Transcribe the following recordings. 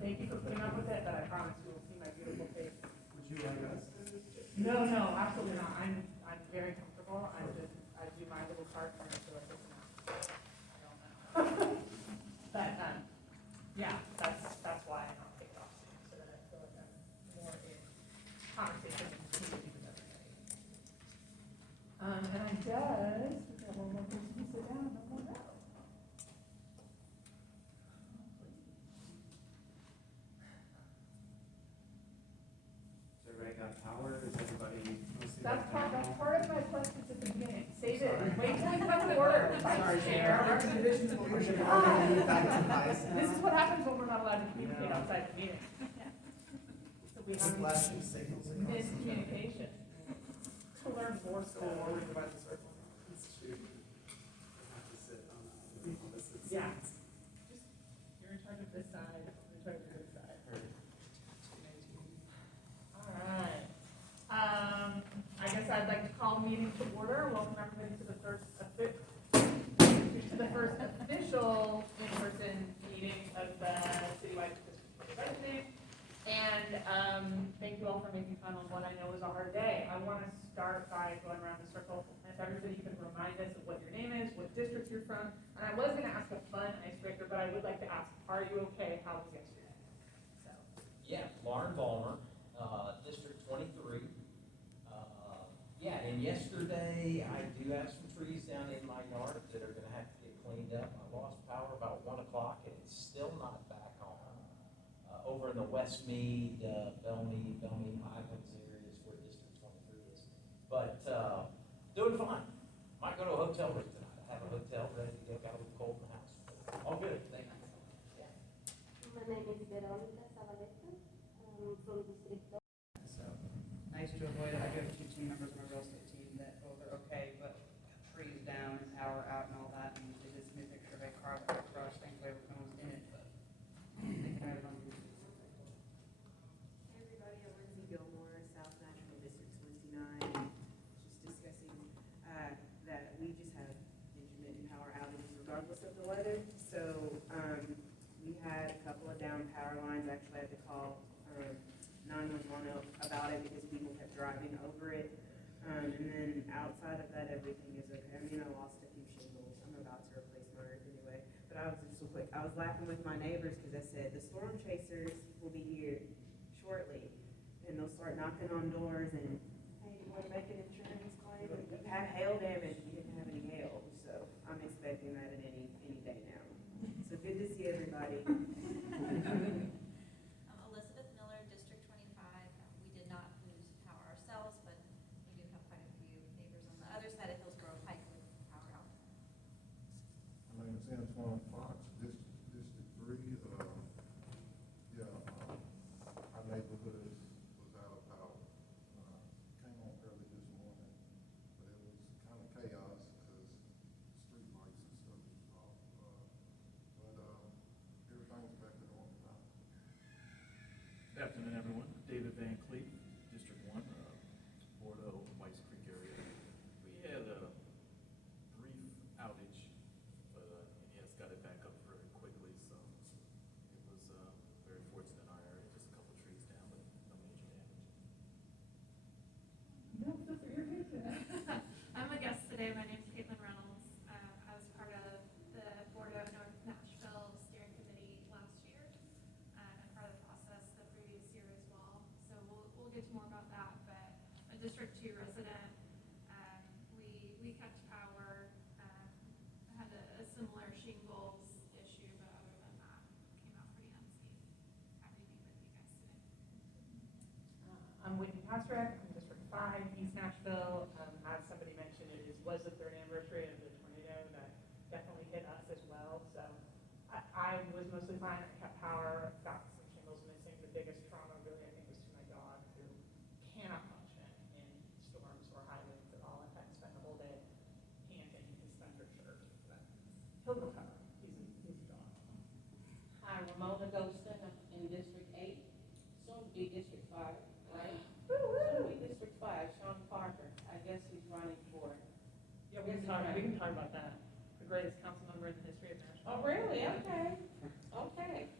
thank you for putting up with it, but I promise you will see my beautiful face. Would you like us to? No, absolutely not. I'm very comfortable. I do my little part and I feel like it's enough. I don't know. But, yeah, that's why I'm not kicked off soon, so that I feel like I'm more in conversation and community with everybody. And I guess we got one more person to sit down and we'll go. So everybody got power? Is everybody mostly? That's part of my questions at the beginning. Save it. Wait till you come to order. Vice Chair. This is what happens when we're not allowed to communicate outside the meeting. So we have Flashing signals. miscommunication. To learn more Or school. divide the circle. It's true. Have to sit on opposite sides. Yeah. Just, you're in charge of this side, I'm in charge of this side. All right. I guess I'd like to call meeting to order. Welcome everybody to the first official in-person meeting of the citywide budgeting. And thank you all for making time on what I know is a hard day. I want to start by going around the circle, and if everybody can remind us of what your name is, what district you're from. And I was going to ask a fun icebreaker, but I would like to ask, are you okay? How was yesterday? So. Yeah, Lauren Ballmer, District 23. Yeah, and yesterday I do have some trees down in my yard that are gonna have to get cleaned up. I lost power about 1 o'clock and it's still not back on. Over in the Westmead, Bellmead, Highlands areas where District 23 is. But, doing fine. Might go to a hotel room tonight. I have a hotel ready to go, got a little cold in the house. All good, thank you. My name is Veronica Zavaleta. I'm from District. So, nice to avoid it. I do have 2 team members on my real estate team that, they're okay, but trees down and power out and all that, and they just made a picture of a car that crushed, thankfully no one's in it, but they can have it on the roof. Hey everybody, I'm Lindsay Gilmore, South Nashville District 29. Just discussing that we just have intermittent power outages regardless of the weather. So we had a couple of down power lines. Actually, I had to call 911 about it because people kept driving over it. And then outside of that, everything is okay. I mean, I lost a few shingles. I'm about to replace my roof anyway. But I was laughing with my neighbors because I said the storm chasers will be here shortly, and they'll start knocking on doors and, hey, you want to make an insurance claim? And you have hail damage. We didn't have any hail, so I'm expecting that in any day now. So good to see everybody. Elizabeth Miller, District 25. We did not lose power ourselves, but we do have quite a few neighbors on the other side of Hillsborough Pike with power out. My name is Antoine Fox, District 3. Our neighborhood was out of power. Came on early this morning, but it was kind of chaos because street lights and stuff was off. Everything's back to normal now. Good afternoon, everyone. David Van Cleef, District 1, Bordeaux, Whites Creek area. We had a brief outage, but NES got it back up very quickly, so it was very fortunate in our area. Just a couple trees down, but no major damage. No, feel free to take it. I'm a guest today. My name is Caitlin Reynolds. I was part of the Bordeaux North Nashville Steering Committee last year, and part of the process the previous year as well. So we'll get to more about that. But a District 2 resident, we kept power. Had a similar shingles issue, but other than that, came out pretty unscathed. Happy to be with you guys today. I'm Whitney Pastrick, I'm District 5, East Nashville. As somebody mentioned, was the 3rd anniversary of the tornado that definitely hit us as well. So I was mostly fine. I kept power, got some shingles missing. The biggest trauma really, I think, was to my dog, who cannot function in storms or high winds at all. In fact, spent the whole day panting in his thunder shirt. But he'll recover. He's a dog. Hi, Ramona Ghostin in District 8, soon to be District 5, right? Soon to be District 5, Sean Parker. I guess he's running for it. Yeah, we can talk about that. The greatest council member in the history of Nashville. Oh, really? Okay. Okay.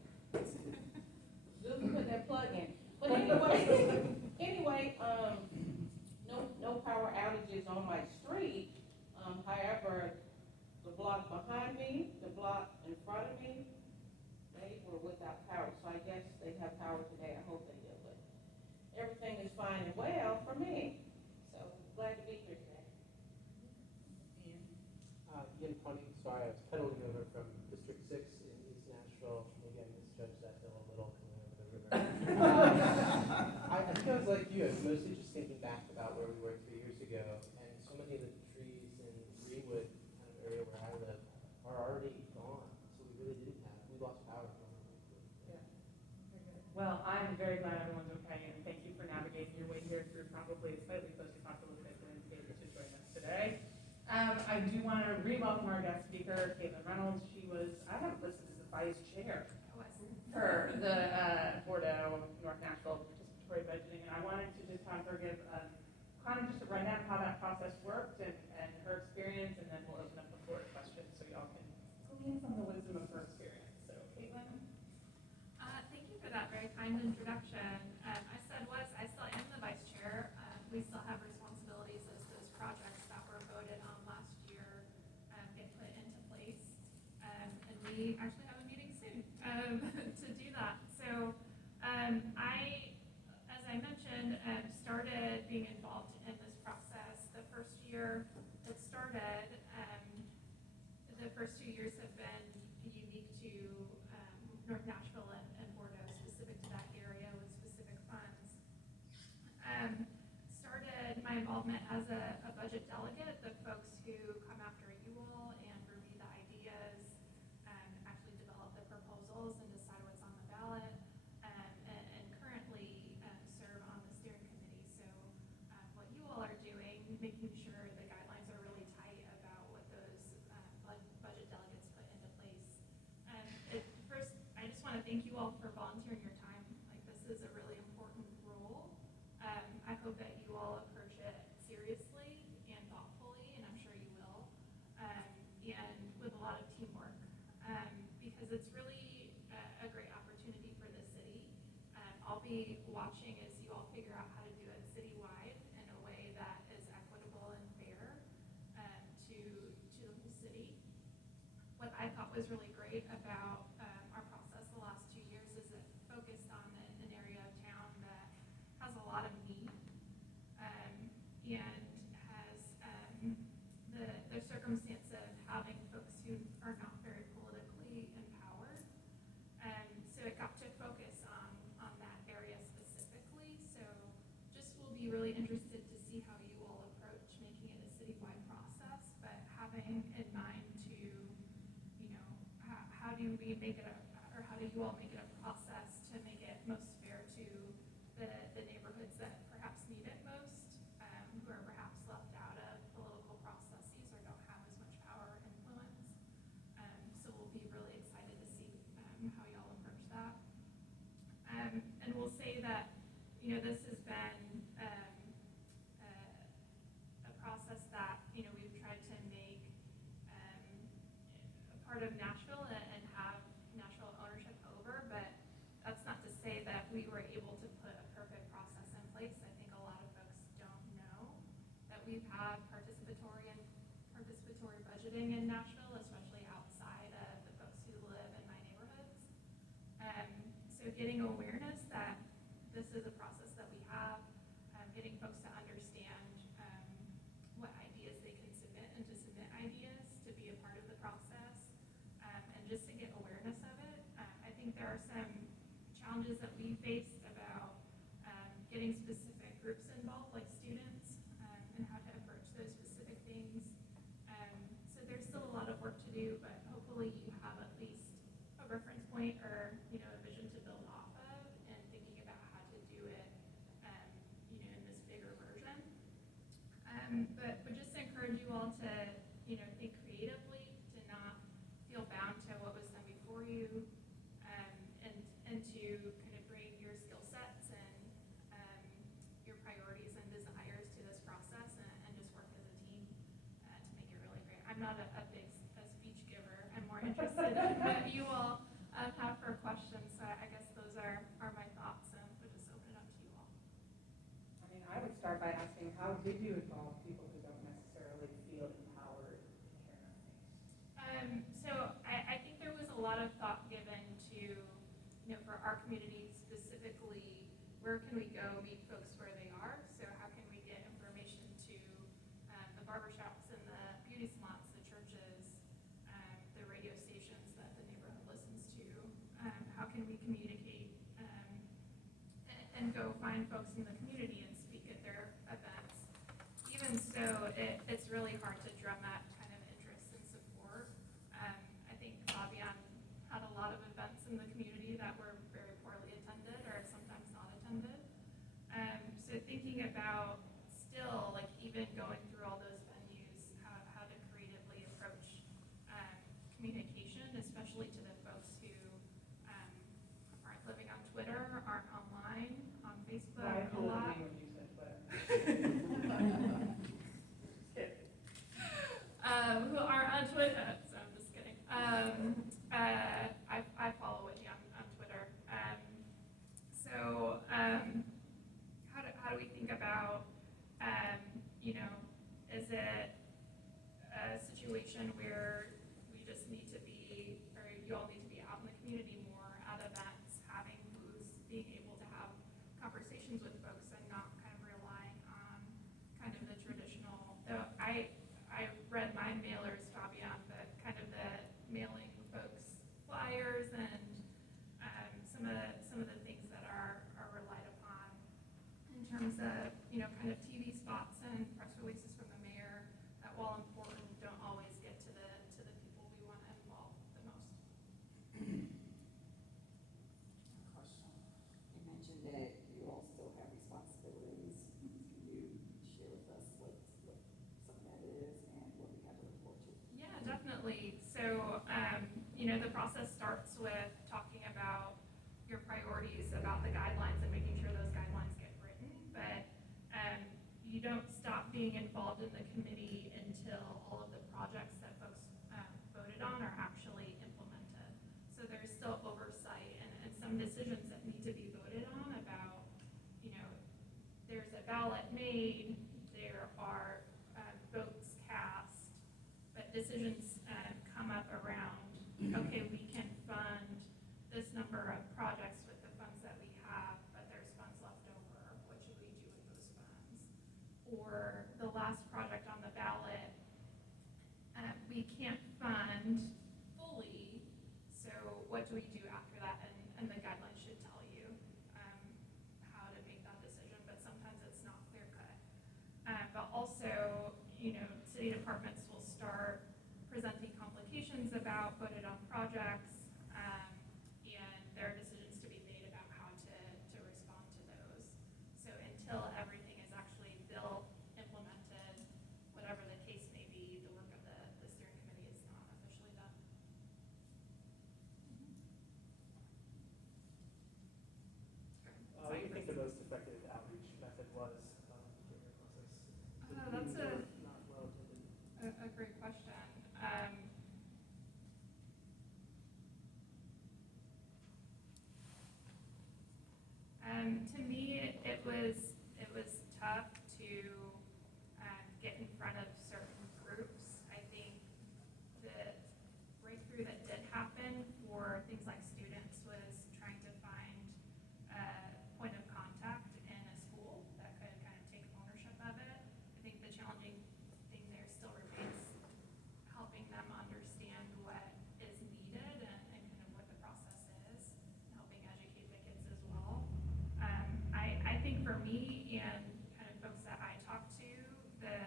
Anyway, no power outages on my street. However, the block behind me, the block in front of me, they were without power. So I guess they have power today. I hope they do. But everything is fine and well for me. So glad to be here today. Ian Punny, sorry, I was pedaling over from District 6 in East Nashville. Maybe I misjudged that hill a little coming over the river. I think I was like you. I was mostly just thinking back about where we were 3 years ago, and so many of the trees in Greenwood kind of area where I live are already gone. So we really didn't have, we lost power. Yeah. Very good. Well, I'm very glad everyone's okay, and thank you for navigating your way here through probably a slightly post-apocalyptic landscape to join us today. I do want to re-welcome our guest speaker, Caitlin Reynolds. She was, I have listed as the vice chair for the Bordeaux North Nashville participatory budgeting, and I wanted to just have her give kind of just a rundown of how that process worked and her experience, and then we'll open up the floor to questions so y'all can glean from the wisdom of her experience. So, Caitlin. Thank you for that very kind introduction. I still am the vice chair. We still have responsibilities as those projects that were voted on last year get put into place. And we actually have a meeting soon to do that. So as I mentioned, started being involved in this process. The first year it started, the first 2 years have been unique to North Nashville and Bordeaux, specific to that area with specific funds. Started my involvement as a budget delegate, the folks who come after you all and review the ideas, actually develop the proposals and decide what's on the ballot, and currently serve on the steering committee. So what you all are doing, making sure the guidelines are really tight about what those budget delegates put into place. First, I just want to thank you all for volunteering your time. Like, this is a really important role. I hope that you all approach it seriously and thoughtfully, and I'm sure you will, and with a lot of teamwork, because it's really a great opportunity for the city. I'll be watching as you all figure out how to do it citywide in a way that is equitable and fair to the whole city. What I thought was really great about our process the last 2 years is it focused on an area of town that has a lot of need and has the circumstance of having folks who are not very politically empowered. So it got to focus on that area specifically. So just will be really interested to see how you all approach making it a citywide process, but having in mind to, how do we make it or how do you all make it a process to make it most fair to the neighborhoods that perhaps need it most, who are perhaps left out of political processes or don't have as much power or influence. So we'll be really excited to see how y'all approach that. And we'll say that, this has been a process that, we've tried to make a part of Nashville and have Nashville ownership over, but that's not to say that we were able to put a perfect process in place. I think a lot of folks don't know that we've had participatory budgeting in Nashville, especially outside of the folks who live in my neighborhoods. So getting awareness that this is a process that we have, getting folks to understand what ideas they can submit and to submit ideas to be a part of the process, and just to get awareness of it. I think there are some challenges that we faced about getting specific groups involved, like students, and how to approach those specific things. So there's still a lot of work to do, but hopefully you have at least a reference point or a vision to build off of, and thinking about how to do it discussing how did you involve people who don't necessarily feel empowered in sharing things? So I think there was a lot of thought given to, for our community specifically, where can we go meet folks where they are? So how can we get information to the barbershops and the beauty salons, the churches, the radio stations that the neighborhood listens to? How can we communicate and go find folks in the community and speak at their events? Even so, it's really hard to drum that kind of interest and support. I think Fabian had a lot of events in the community that were very poorly attended or sometimes not attended. So thinking about still, like even going through all those venues, how to creatively approach communication, especially to the folks who aren't living on Twitter, aren't online, on Facebook Why a lot. when you said Twitter? Just kidding. Who are on Twitter, so I'm just kidding. I follow Whitney on Twitter. How do we think about, is it a situation where we just need to be, or you all need to be out in the community more, at events, having booths, being able to have conversations with folks and not kind of relying on kind of the traditional, though I read my mailers, Fabian, but kind of the mailing folks flyers and some of the things that are relied upon in terms of, kind of TV spots and press releases from the mayor that, while important, don't always get to the people we want to involve the most. Question. You mentioned that you all still have responsibilities. Can you share with us what some of that is and what we have to report to? Yeah, definitely. So, the process starts with talking about your priorities, about the guidelines, and making sure those guidelines get written. But you don't stop being involved in the committee until all of the projects that folks voted on are actually implemented. So there's still oversight and some decisions that need to be voted on about, there's a ballot made, there are votes cast, but decisions come up around, okay, we can fund this number of projects with the funds that we have, but there's funds left over. What should we do with those funds? Or the last project on the ballot, we can't fund fully, so what do we do after that? And the guidelines should tell you how to make that decision, but sometimes it's not clear cut. But also, city departments will start presenting complications about voted on projects, and there are decisions to be made about how to respond to those. So until everything is actually built, implemented, whatever the case may be, the work of the steering committee is not officially done. What do you think the most effective outreach method was during your process? That's Not well attended. a great question. To me, it was tough to get in front of certain groups. I think the breakthrough that did happen for things like students was trying to find a point of contact in a school that could kind of take ownership of it. I think the challenging thing there still remains helping them understand what is needed and kind of what the process is, and helping educate the kids as well. I think for me and kind of folks that I talked to, the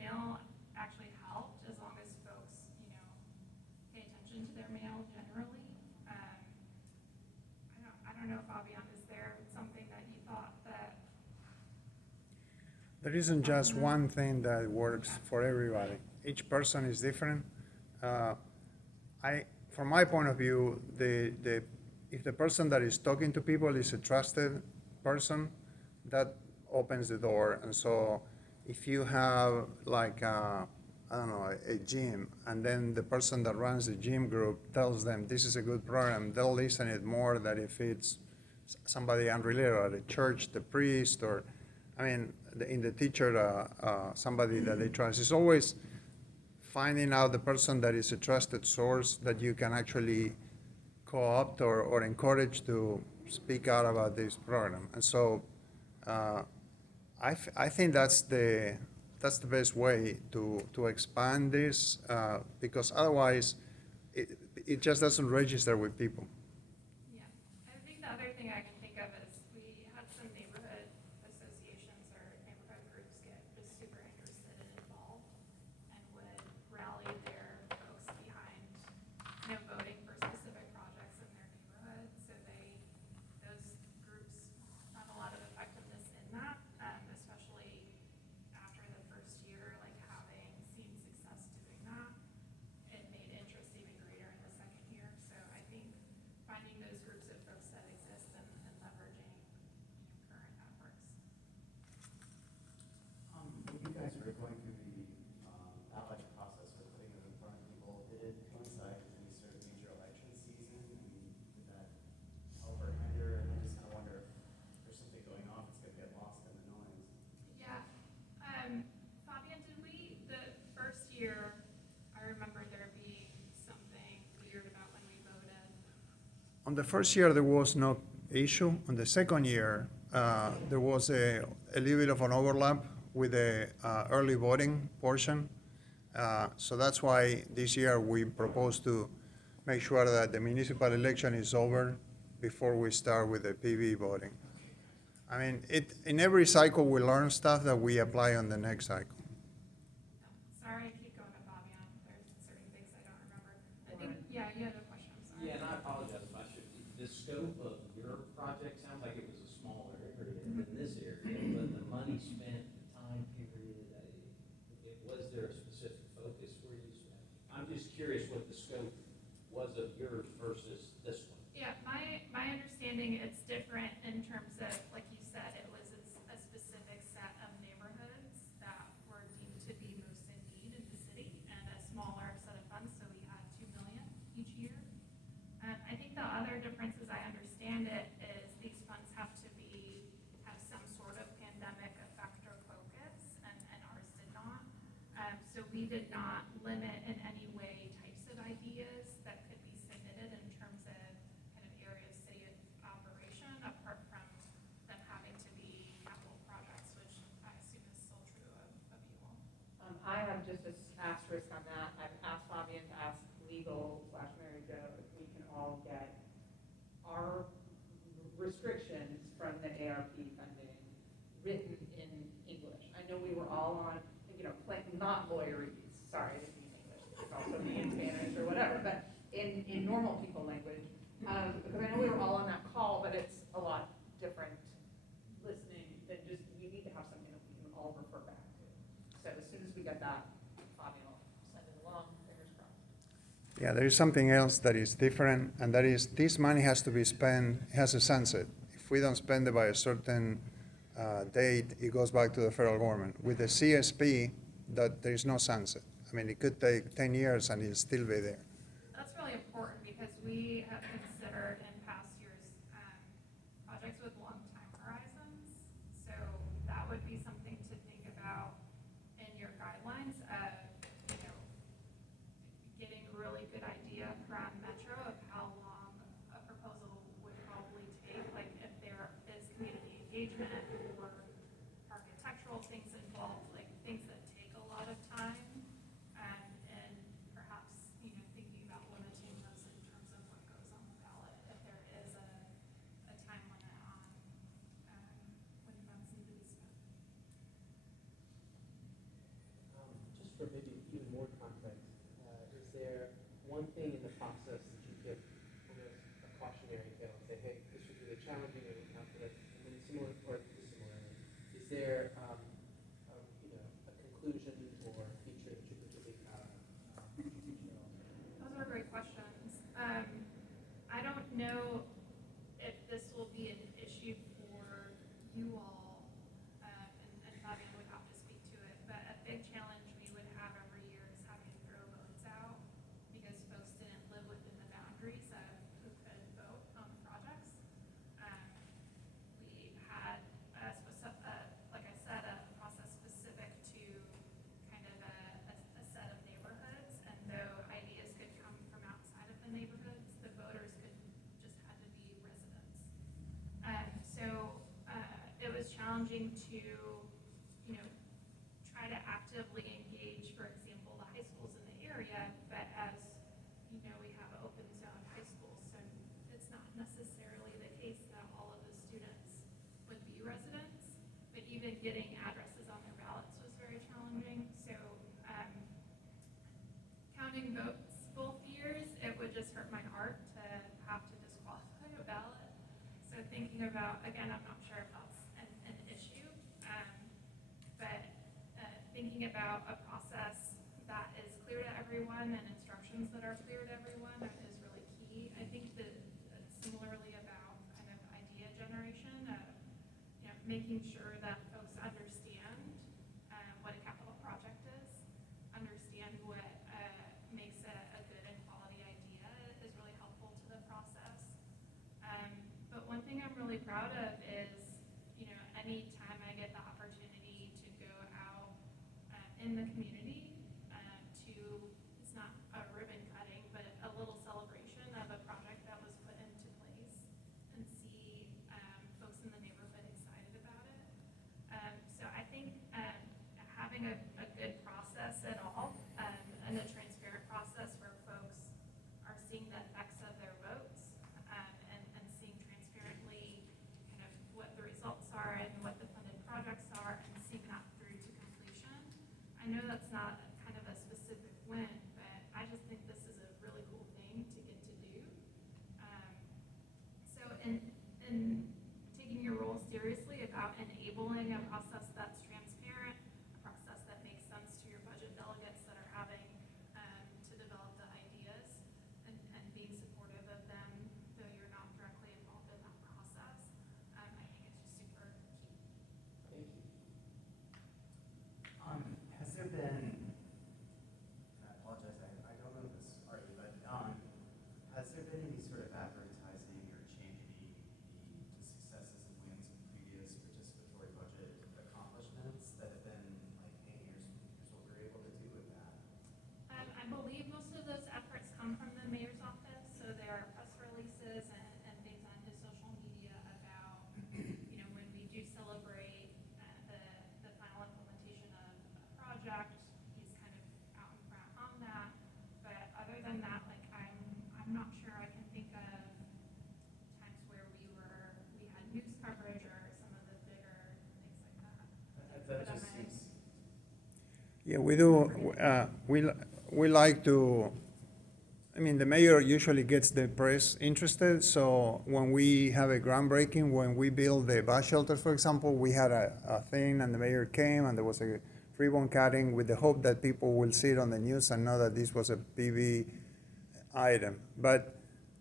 mail actually helped as long as folks, pay attention to their mail generally. I don't know, Fabian, is there something that you thought that? There isn't just one thing that works for everybody. Each person is different. From my point of view, if the person that is talking to people is a trusted person, that opens the door. And so if you have like a gym, and then the person that runs the gym group tells them this is a good program, they'll listen it more than if it's somebody unrelated at a church, the priest, or I mean, in the teacher, somebody that they trust. It's always finding out the person that is a trusted source that you can actually co-opt or encourage to speak out about this program. And so I think that's the best way to expand this, because otherwise it just doesn't register with people. Yeah, I think the other thing I can think of is we had some neighborhood associations or neighborhood groups get just super interested and involved and would rally their folks behind, voting for specific projects in their neighborhood. So those groups found a lot of effectiveness in that, especially after the first year, like having seen success doing that. It made interest even greater in the second year. So I think finding those groups of folks that exist and leveraging current efforts. When you guys were going through the ballot process for putting them in front of people, did it coincide with any sort of major election season? I mean, did that help or hinder? And I just kind of wonder if there's something going on that's going to get lost in the noise. Yeah. Fabian, the first year, I remember there being something weird about when we voted. On the first year, there was no issue. On the second year, there was a little bit of an overlap with the early voting portion. So that's why this year we propose to make sure that the municipal election is over before we start with the PV voting. I mean, in every cycle, we learn stuff that we apply on the next cycle. Sorry, I keep going to Fabian. There's certain things I don't remember. I think, yeah, you had a question, I'm sorry. Yeah, and I apologize if I should, the scope of your project sounds like it was a smaller area than this area, but the money spent, the time period, was there a specific focus where you spent? I'm just curious what the scope was of yours versus this one. Yeah, my understanding, it's different in terms of, like you said, it was a specific set of neighborhoods that were deemed to be most in need in the city and a smaller set of funds, so we had 2 million each year. I think the other difference, as I understand it, is these funds have some sort of pandemic effect or focus, and ours did not. So we did not limit in any way types of ideas that could be submitted in terms of kind of area of city operation, apart from them having to be capital projects, which I assume is still true of you all. I have just an asterisk on that. I've asked Fabian to ask legal/Mary Jo if we can all get our restrictions from the ARP funding written in English. I know we were all on, not lawyerese, sorry, I didn't mean English, it could also be in Spanish or whatever, but in normal people language. Because I know we were all on that call, but it's a lot different listening than just, we need to have something that we can all refer back to. So as soon as we get that, Fabian will send it along, fingers crossed. Yeah, there is something else that is different, and that is this money has to be spent, has a sunset. If we don't spend it by a certain date, it goes back to the federal government. With the CSP, that there is no sunset. I mean, it could take 10 years and it'll still be there. That's really important because we have considered in past years projects with long time horizons. So that would be something to think about in your guidelines of, getting a really good idea from Metro of how long a proposal would probably take. Like if there is community engagement or architectural things involved, like things that take a lot of time. And perhaps, thinking about limiting those in terms of what goes on the ballot, if there is a time limit on when funds need to be spent. Just for maybe even more context, is there one thing in the process that you give almost a cautionary tale and say, hey, this was really challenging and we found this, and then similar or dissimilar? Is there a conclusion or feature that you're particularly proud of? Those are great questions. I don't know if this will be an issue for you all, and Fabian would have to speak to it, but a big challenge we would have every year is having to throw votes out because folks didn't live within the boundaries of who could vote on projects. challenging to, try to actively engage, for example, the high schools in the area, but as you know, we have open zone high schools, so it's not necessarily the case that all of the students would be residents, but even getting addresses on their ballots was very challenging. So counting votes both years, it would just hurt my heart to have to disqualify a ballot. So thinking about, again, I'm not sure if that's an issue, but thinking about a process that is clear to everyone and instructions that are clear to everyone is really key. I think that similarly about kind of idea generation, making sure that folks understand what a capital project is, understand what makes a good and quality idea is really helpful to the process. But one thing I'm really proud of is, any time I get the opportunity to go out in the community to, it's not a ribbon cutting, but a little celebration of a project that was put into place and see folks in the neighborhood excited about it. So I think having a good process at all and a transparent process where folks are seeing the effects of their votes and seeing transparently kind of what the results are and what the funded projects are and seeing that through to completion. I know that's not kind of a specific win, but I just think this is a really cool thing to get to do. So in taking your role seriously about enabling a process that's transparent, a process that makes sense to your budget delegates that are having to develop the ideas and being supportive of them, though you're not directly involved in that process, I think it's just super key. Thank you. Has there been, and I apologize, I don't know this already, but has there been any sort of advertising or championing the successes and wins of previous participatory budget accomplishments that have been like, hey, here's what we were able to do with that? I believe most of those efforts come from the mayor's office, so there are press releases and things on his social media about, when we do celebrate the final implementation of a project, he's kind of out in front on that. But other than that, like I'm not sure I can think of times where we had news coverage or some of the bigger things like that. That But just seems. Yeah, we do. We like to. I mean, the mayor usually gets the press interested. So when we have a groundbreaking, when we build the bus shelter, for example, we had a thing, and the mayor came, and there was a ribbon cutting with the hope that people will see it on the news and know that this was a PV item. But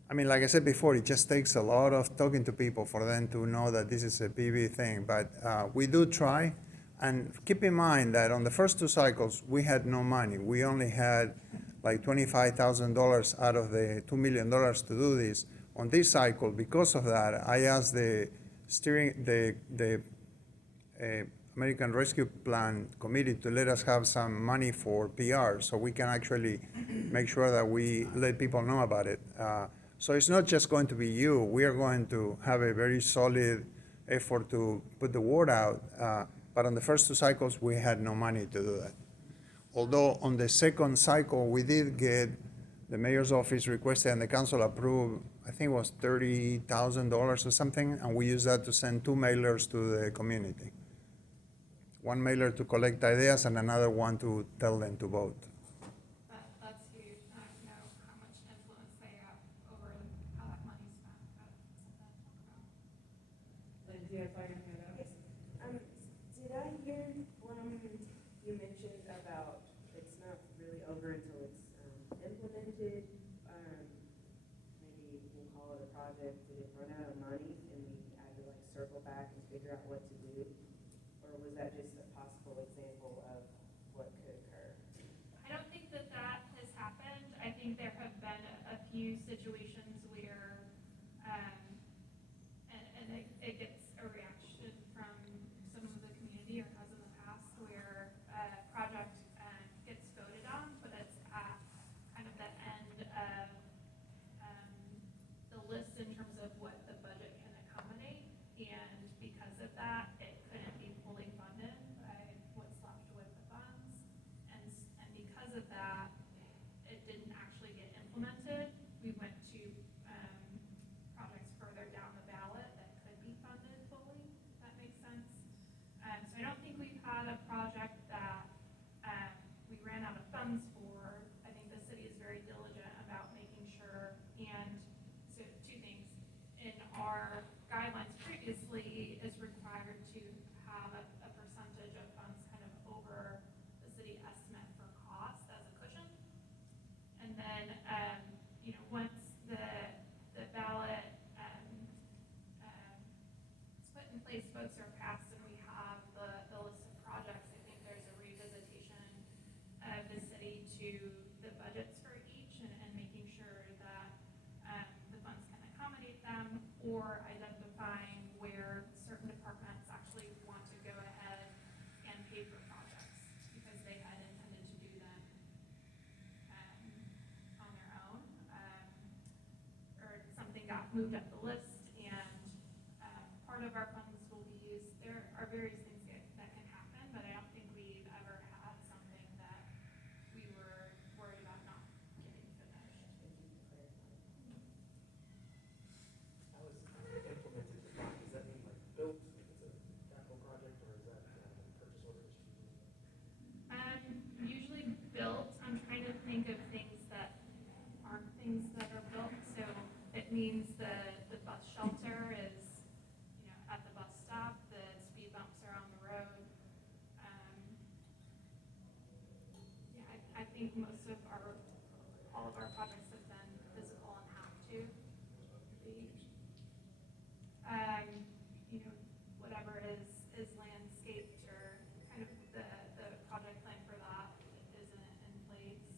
I mean, like I said before, it just takes a lot of talking to people for them to know that this is a PV thing. But we do try. And keep in mind that on the first two cycles, we had no money. We only had like $25,000 out of the $2 million to do this. On this cycle, because of that, I asked the American Rescue Plan Committee to let us have some money for PR so we can actually make sure that we let people know about it. So it's not just going to be you. We are going to have a very solid effort to put the word out. But on the first two cycles, we had no money to do that. Although on the second cycle, we did get the mayor's office requested and the council approved, I think it was $30,000 or something, and we used that to send 2 mailers to the community. One mailer to collect ideas and another one to tell them to vote. That's huge. I don't know how much influence they have over how that money's spent, but something to talk about. Lindsay, I saw your hand up. Did I hear you mentioned about it's not really over until it's implemented? Maybe we'll call it a project. Did it run out of money and we had to like circle back and figure out what to do? Or was that just a possible example of what could occur? I don't think that has happened. I think there have been a few situations where, and it gets a reaction from some of the community, or has in the past, where a project gets voted on, but it's at kind of the end of the list in terms of what the budget can accommodate, and because of that, it couldn't or identifying where certain departments actually want to go ahead and pay for projects because they had intended to do them on their own, or something got moved up the list, and part of our funds will be used. There are various things that can happen, but I don't think we've ever had something that we were worried about not getting finished. How is implemented defined? Does that mean like built, like it's a capital project, or is that purchase order issue? Usually built. I'm trying to think of things that aren't things that are built. So it means the bus shelter is, at the bus stop. The speed bumps are on the road. Yeah, I think most of all of our projects have been physical and have to be. Whatever is landscaped or kind of the project plan for that isn't in place.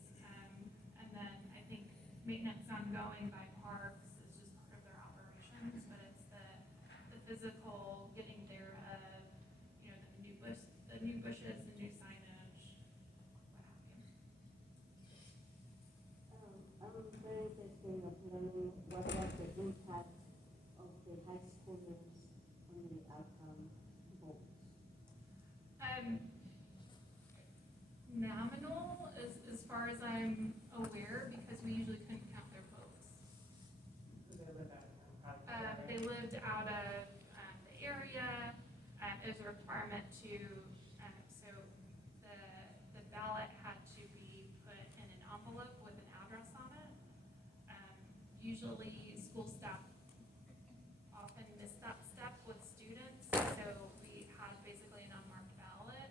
And then I think maintenance ongoing by parks is just part of their operations, but it's the physical getting there of, the new bushes, the new signage, what have you. I'm very interested in learning what was the impact of the high schoolers on the outcome votes. Nominal as far as I'm aware, because we usually couldn't count their votes. They lived out of the area. It was a requirement to, so the ballot had to be put in an envelope with an address on it. Usually school staff often miss that step with students, so we had basically an unmarked ballot,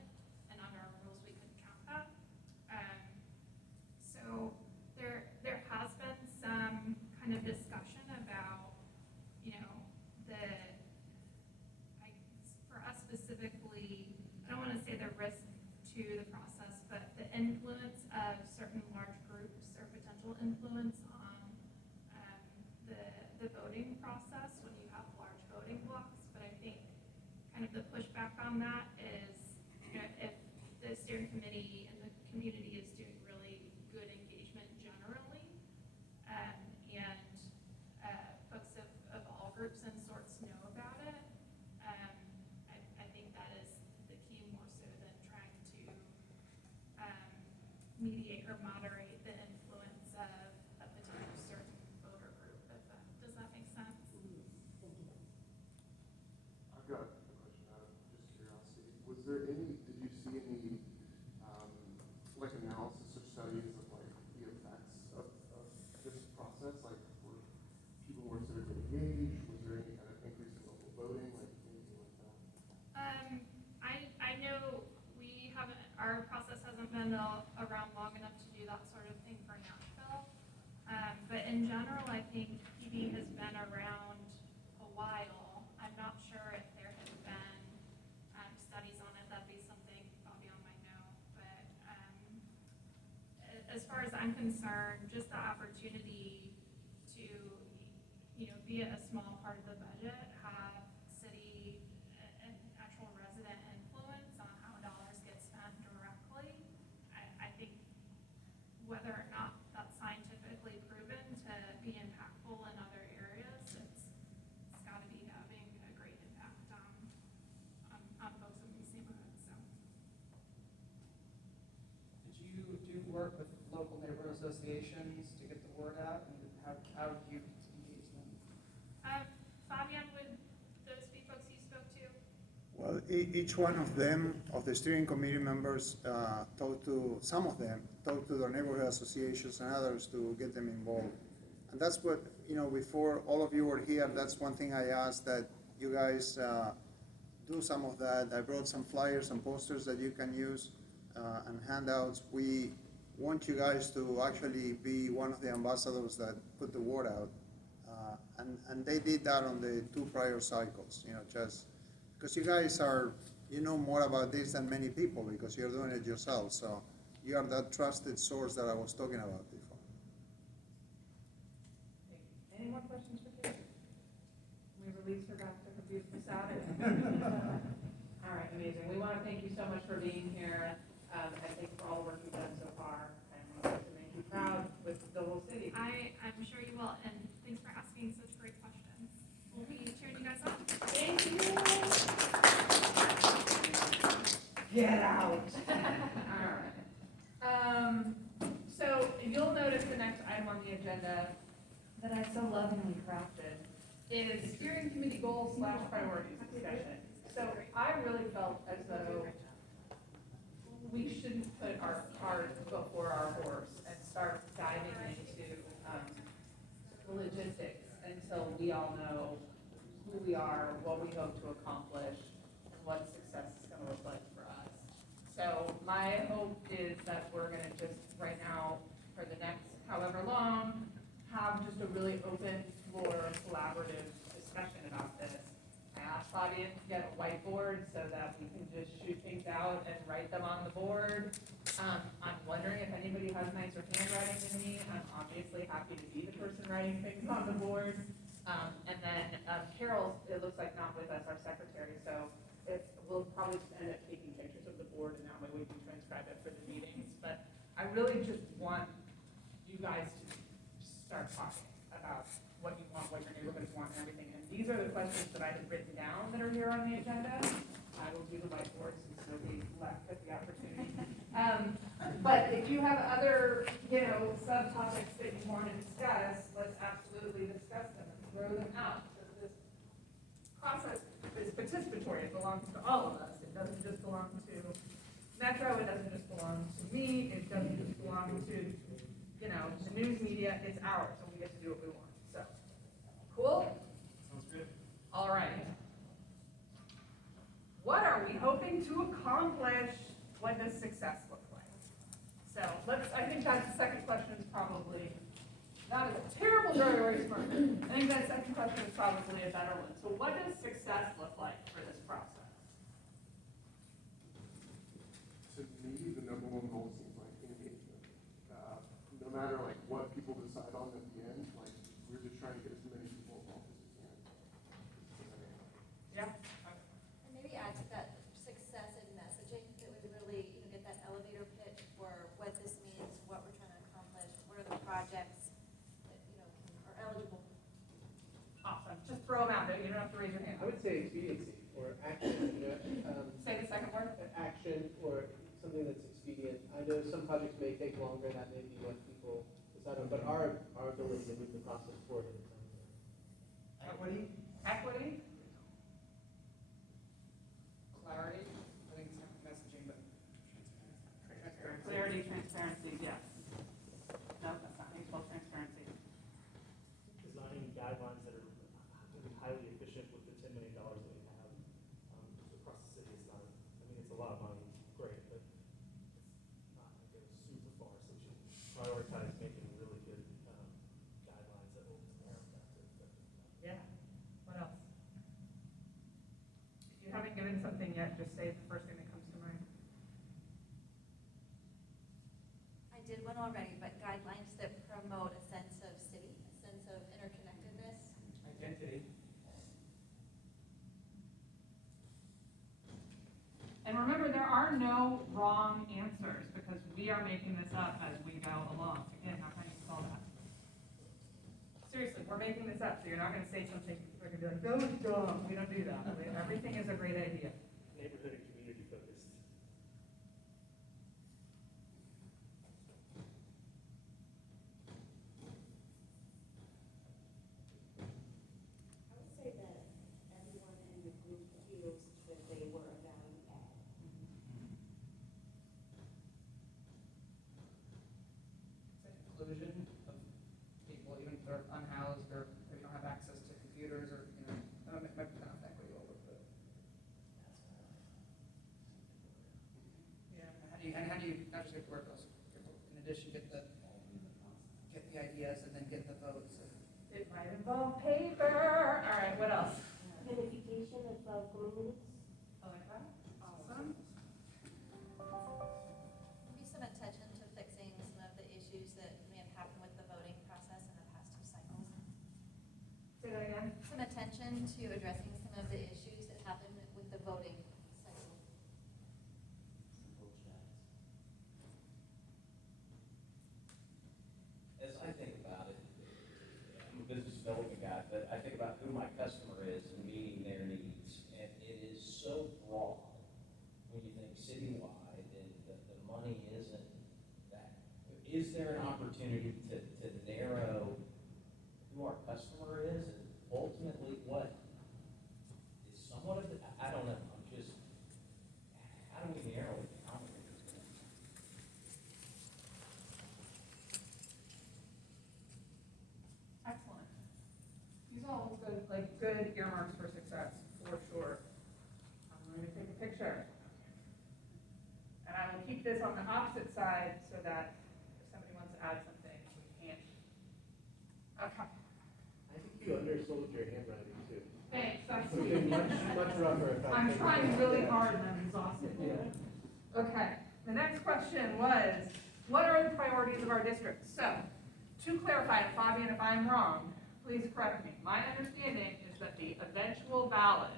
and under our rules, we couldn't count that. So there has been some kind of discussion about, for us specifically, I don't want to say the risk to the process, but the influence of certain large groups or potential influence on the voting process when you have large voting blocks. But I think kind of the pushback on that is, if the steering committee and the community is doing really good engagement generally, and folks of all groups and sorts know about it, I think that is the key more so than trying to mediate or moderate the influence of a potential certain voter group. Does that make sense? I've got a question out of just curiosity. Was there any, did you see any, like analysis or studies of like the effects of this process? Like were people more civically engaged? Was there any kind of increase in local voting, like anything like that? I know we haven't, our process hasn't been around long enough to do that sort of thing for Nashville. But in general, I think PD has been around a while. I'm not sure if there have been studies on it. That'd be something Fabian might know. But as far as I'm concerned, just the opportunity to, be a small part of the budget, have city and actual resident influence on how dollars get spent directly. I think whether or not that's scientifically proven to be impactful in other areas, it's got to be having a great impact on folks in these neighborhoods. So. Did you do work with local neighborhood associations to get the word out, and how did you engage them? Fabian, would those be folks you spoke to? Well, each one of them, of the steering committee members, some of them talked to their neighborhood associations and others to get them involved. And that's what, before all of you were here, that's one thing I asked, that you guys do some of that. I brought some flyers and posters that you can use and handouts. We want you guys to actually be one of the ambassadors that put the word out. And they did that on the 2 prior cycles, just because you guys are, more about this than many people because you're doing it yourself. So you are that trusted source that I was talking about before. Any more questions for Kate? leads her back to her beautiful Saturday. All right, amazing. We want to thank you so much for being here, and thank you for all the work you've done so far, and we hope to make you proud with the whole city. I'm sure you will, and thanks for asking such great questions. We'll be cheering you guys on. Thank you. Get out. All right. So you'll notice the next item on the agenda that I so lovingly crafted is steering committee goals / priorities discussion. So I really felt as though we shouldn't put our cart before our horse and start diving into the logistics until we all know who we are, what we hope to accomplish, and what success is going to look like for us. So my hope is that we're going to just right now, for the next however long, have just a really open floor, collaborative discussion about this. I asked Fabian to get a whiteboard so that we can just shoot things out and write them on the board. I'm wondering if anybody has nicer handwriting than me. I'm obviously happy to be the person writing things on the board. And then Carol, it looks like not with us, our secretary, so we'll probably just end up taking pictures of the board and that way we can transcribe it for the meetings. But I really just want you guys to start talking about what you want, what your neighborhoods want, and everything. And these are the questions that I had written down that are here on the agenda. I will do the whiteboard since nobody left at the opportunity. But if you have other, subtopics that you want to discuss, let's absolutely discuss them and throw them out. This process is participatory. It belongs to all of us. It doesn't just belong to Metro. It doesn't just belong to me. It doesn't just belong to the news media. It's ours, and we get to do what we want. So, cool? Sounds good. All right. What are we hoping to accomplish? What does success look like? So, I think that second question is probably not a terrible, very, very smart. I think that second question is probably a better one. So, what does success look like for this process? To me, the number one goal seems like engagement. No matter like what people decide on at the end, like we're just trying to get as many people involved as we can. Yeah. And maybe add to that success in messaging, that we really, get that elevator pitch for what this means, what we're trying to accomplish, what are the projects that, are eligible. Awesome. Just throw them out there. You don't have to raise your hand. I would say expediency or action, Say the second word. action or something that's expedient. I know some projects may take longer, that may be what people decide on, but our ability to move the process forward is Equity? Equity. Clarity, I think it's not messaging, but transparency. Clarity, transparency, yes. No, that's not mutual transparency. Designing guidelines that are going to be highly efficient with the $10 million that we have across the city. It's a lot of money, great, but it's not going to go super far. So we should prioritize making really good guidelines that will narrow that to. Yeah. What else? If you haven't given something yet, just say the first thing that comes to mind. I did one already, but guidelines that promote a sense of city, a sense of interconnectedness. Identity. And remember, there are no wrong answers because we are making this up as we go along. Again, how can you spell that? Seriously, we're making this up, so you're not going to say something, we're going to be like, that was dumb. We don't do that. Everything is a great idea. Neighborhood and community focused. I would say that everyone in the group feels that they were a value add. Inclusion of people, even if they're unhoused or maybe don't have access to computers or, that might be kind of equity over, but. Yeah, and how do you not just get the work, also, in addition, get the ideas and then get the votes and. It might involve paper. All right, what else? Unification of communities. I like that. Awesome. Maybe some attention to fixing some of the issues that may have happened with the voting process in the past 2 cycles. Say that again. Some attention solution to addressing some of the issues that happen with the voting cycle? Simple chats. As I think about it, I'm a business development guy, but I think about who my customer is and meeting their needs. And it is so broad when you think citywide, and the money isn't that. Is there an opportunity to narrow who our customer is and ultimately what is somewhat of the, I don't know, I'm just, how do we narrow it down? Excellent. These all look good, like good earmarks for success, for sure. I'm going to take a picture. And I will keep this on the opposite side so that if somebody wants to add something, we can't. Okay. I think you undersold your handwriting too. Thanks. It would be much rougher if I. I'm could- trying really hard and I'm exhausted. Yeah. Okay, the next question was, what are the priorities of our district? So, to clarify, and Fabian, if I'm wrong, please correct me. My understanding is that the eventual ballot,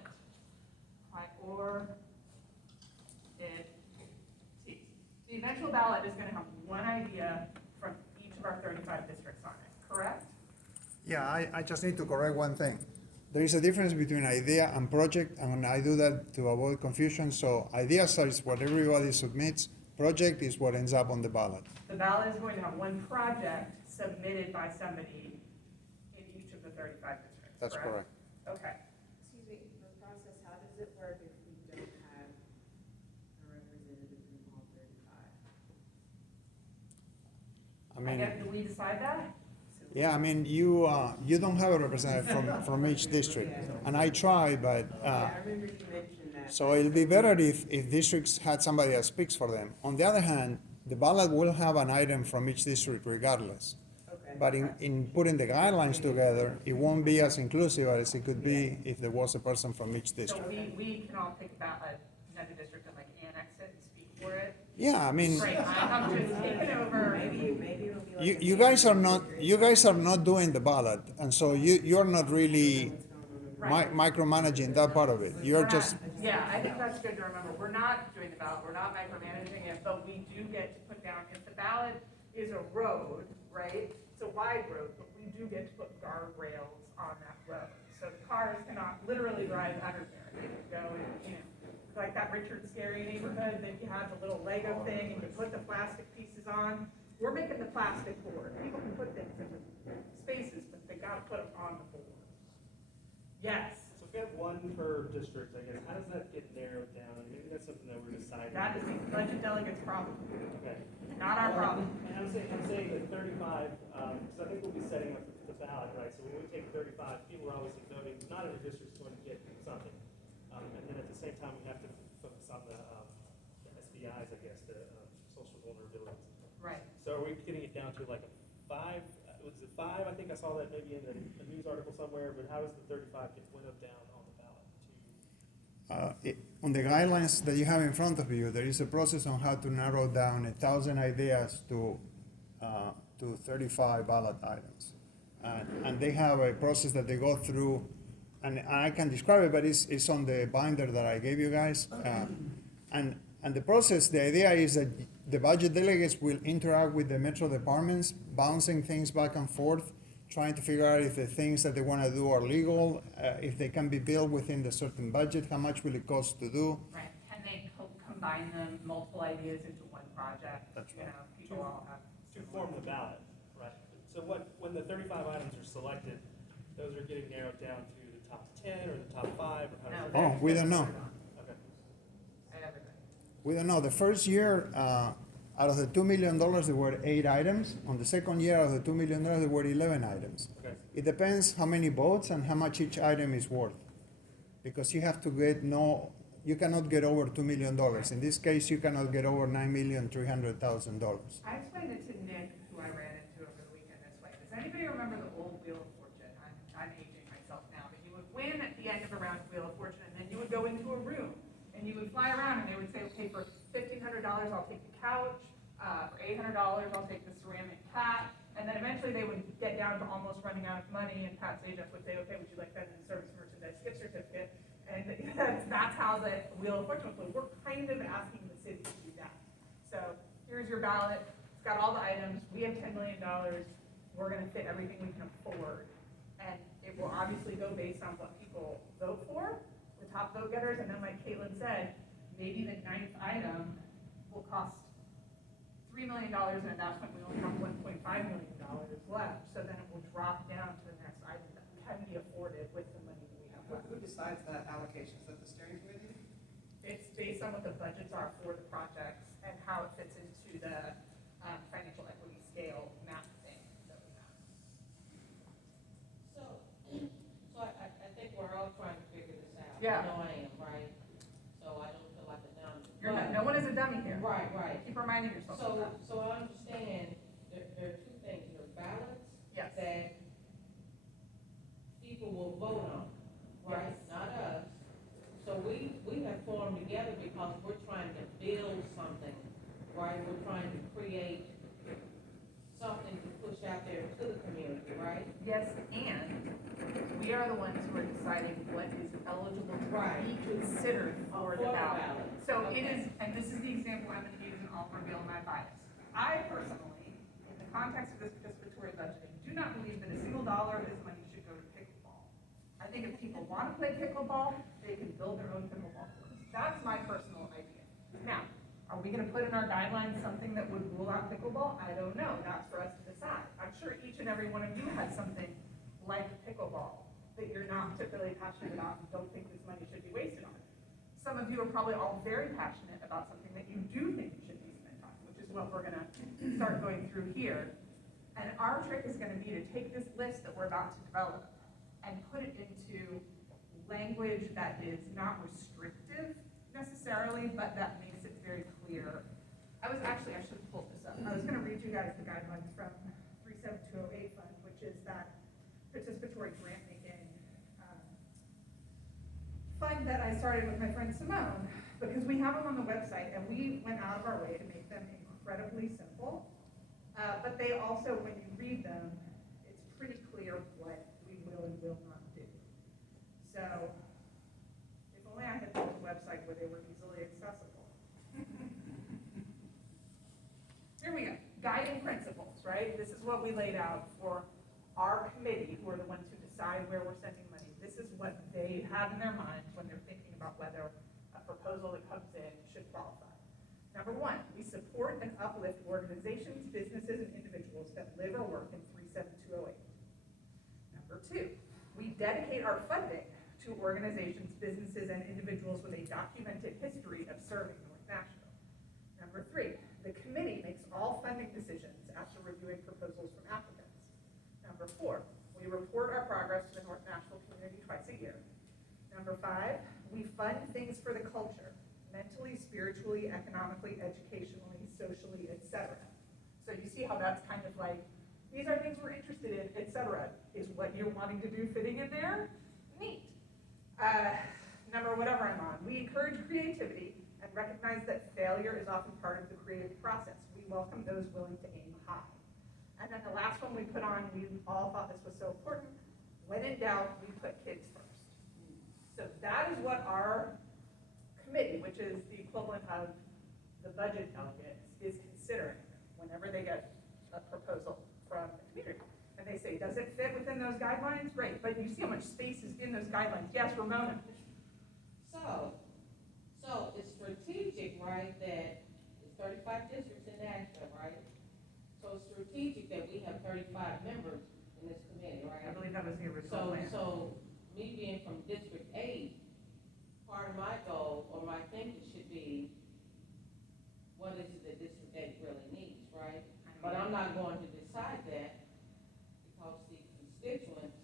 the eventual ballot is gonna have one idea from each of our 35 districts on it, correct? Yeah, I just need to correct one thing. There is a difference between idea and project, and I do that to avoid confusion. So ideas is what everybody submits, project is what ends up on the ballot. The ballot is going to have one project submitted by somebody in each of the 35 districts, That's correct. Okay. Excuse me, the process, how does it work if we don't have a representative from all 35? I mean, Do we decide that? yeah, I mean, you don't have a representative from each district, and I try, but, I remember you mentioned that. so it'll be better if districts had somebody that speaks for them. On the other hand, the ballot will have an item from each district regardless. Okay. But in putting the guidelines together, it won't be as inclusive as it could be if there was a person from each So district. we can all pick about another district and like annex it and speak for it? Yeah, I mean, Great, I'm just taking over. Maybe it'll be like. you guys are not doing the ballot, and so you're not really micromanaging that part of it. You're We're not- just, Yeah, I think that's good to remember. We're not doing the ballot, we're not micromanaging it, but we do get to put down, if the ballot is a road, right? It's a wide road, but we do get to put guardrails on that road. So cars cannot literally drive under there. They can go and, like that Richard Scary neighborhood that you have the little Lego thing and you put the plastic pieces on. We're making the plastic board. People can put things in the spaces, but they gotta put them on the board. Yes. So if we have one per district, I guess, how does that get narrowed down? And maybe that's something that we're deciding. That is the budget delegate's problem, Okay. not our problem. And I'm saying that 35, because I think we'll be setting up the ballot, right? So when we take 35, people are obviously voting, not every district's going to get something. And then at the same time, we have to focus on the SBIs, I guess, the social vulnerabilities. Right. So are we getting it down to like a 5? Was it 5? I think I saw that maybe in a news article somewhere, but how does the 35 get winnowed down on the ballot to? on the guidelines that you have in front of you, there is a process on how to narrow down 1,000 ideas to 35 ballot items. And they have a process that they go through, and I can describe it, but it's on the binder that I gave you guys. And the process, the idea is that the budget delegates will interact with the metro departments, bouncing things back and forth, trying to figure out if the things that they want to do are legal, if they can be built within the certain budget, how much will it cost to do. Right, can they combine them, multiple ideas into one project? That's right. People all have. To form the ballot, right? So when the 35 items are selected, those are getting narrowed down to the top 10 or the top 5, or how does No, that? Oh, we don't know. Okay. Everything. We don't know. The first year, out of the $2 million, there were 8 items. On the second year, out of the $2 million, there were 11 items. Okay. It depends how many votes and how much each item is worth. Because you have to you cannot get over $2 million. In this case, you cannot get over $9,300,000. I explained it to Nick, who I ran into over the weekend this way. Does anybody remember the old Wheel of Fortune? I'm aging myself now, but you would win at the end of a round of Wheel of Fortune, and then you would go into a room, and you would fly around, and they would say, okay, for $1,500, I'll take the couch. For $800, I'll take the ceramic cat. And then eventually they would get down to almost running out of money, and Pat's agent would say, okay, would you like that in service merchandise ballot wheel of fortune, but we're kind of asking the city to do that. So here's your ballot, it's got all the items, we have $10 million, we're gonna fit everything we can afford. And it will obviously go based on what people vote for, the top vote getters, and then like Caitlin said, maybe the 9th item will cost $3 million, and at that point, we only have $1.5 million left, so then it will drop down to the next item that can be afforded with the money that we have left. Who decides that allocation? Is that the steering committee? It's based on what the budgets are for the projects and how it fits into the financial equity scale map thing that we have. So, I think we're all trying to figure this out. Yeah. I know I am, right? So I don't feel like a dummy. You're not, no one is a dummy here. Right, right. Keep reminding yourself of that. So I understand, there are two things, there are ballots Yes. that people will vote on, right? Yes. Not us. So we have formed together because we're trying to build something, right? We're trying to create something to push out there to the community, right? Yes, and we are the ones who are deciding what is eligible to Right. be considered for the For the ballot. ballot. So it Okay. is, and this is the example I'm gonna use, and I'll reveal my bias. I personally, in the context of this participatory budgeting, do not believe that a single dollar of this money should go to pickleball. I think if people wanna play pickleball, they can build their own pickleball courts. That's my personal idea. Now, are we gonna put in our guidelines something that would rule out pickleball? I don't know, that's for us to decide. I'm sure each and every one of you has something like pickleball that you're not particularly passionate about and don't think this money should be wasted on. Some of you are probably all very passionate about something that you do think should be spent on, which is what we're gonna start going through here. And our trick is gonna be to take this list that we're about to develop and put it into language that is not restrictive necessarily, but that makes it very clear. I should have pulled this up. I was gonna read you guys the guidelines from 37208 fund, which is that participatory grant making fund that I started with my friend Simone, because we have them on the website and we went out of our way to make them incredibly simple. But they also, when you read them, it's pretty clear what we will and will not do. So, if only I had built a website where they were easily accessible. Here we go, guiding principles, right? This is what we laid out for our committee, who are the ones who decide where we're sending money. This is what they have in their minds when they're thinking about whether a proposal that comes in should qualify. Number one, we support and uplift organizations, businesses, and individuals that live or work in 37208. Number two, we dedicate our funding to organizations, businesses, and individuals with a documented history of serving North Nashville. Number three, the committee makes all funding decisions after reviewing proposals from applicants. Number four, we report our progress to the North Nashville community twice a year. Number five, we fund things for the culture, mentally, spiritually, economically, educationally, socially, etc. So you see how that's kind of like, these are things we're interested in, etc. Is what you're wanting to do fitting in there? Neat. Number whatever I'm on, we encourage creativity and recognize that failure is often part of the creative process. We welcome those willing to aim high. And then the last one we put on, we all thought this was so important, when in doubt, we put kids first. So that is what our committee, which is the equivalent of the budget delegates, is considering whenever they get a proposal from the community. And they say, does it fit within those guidelines? Great, but you see how much space is in those guidelines. Yes, Ramona? So it's strategic, right, that it's 35 districts in Nashville, right? So it's strategic that we have 35 members in this committee, right? I believe that was the original plan. So me being from District 8, part of my goal or my thinking should be, what is it that District 8 really needs, right? But I'm not going to decide that because the constituents,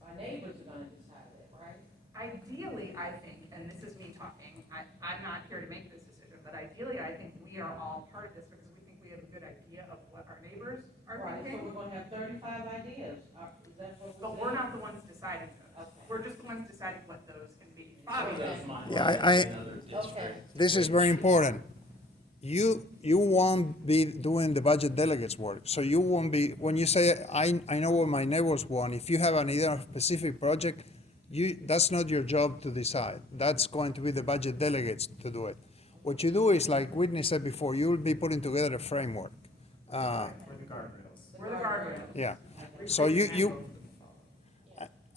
my neighbors are gonna decide that, right? Ideally, I think, and this is me talking, I'm not here to make this decision, but ideally, I think we are all part of this because we think we have a good idea of what our neighbors are Right, so thinking. we're gonna have 35 ideas, is that what But we're not the ones deciding those. Okay. We're just the ones deciding what those can be. Okay. This is very important. You won't be doing the budget delegates work, so you won't be, when you say, I know what my neighbors want, if you have an idea of a specific project, That's not your job to decide. That's going to be the budget delegates to do it. What you do is, like Whitney said before, you will be putting together a framework. For the guardrails. We're the guardrails. Yeah. So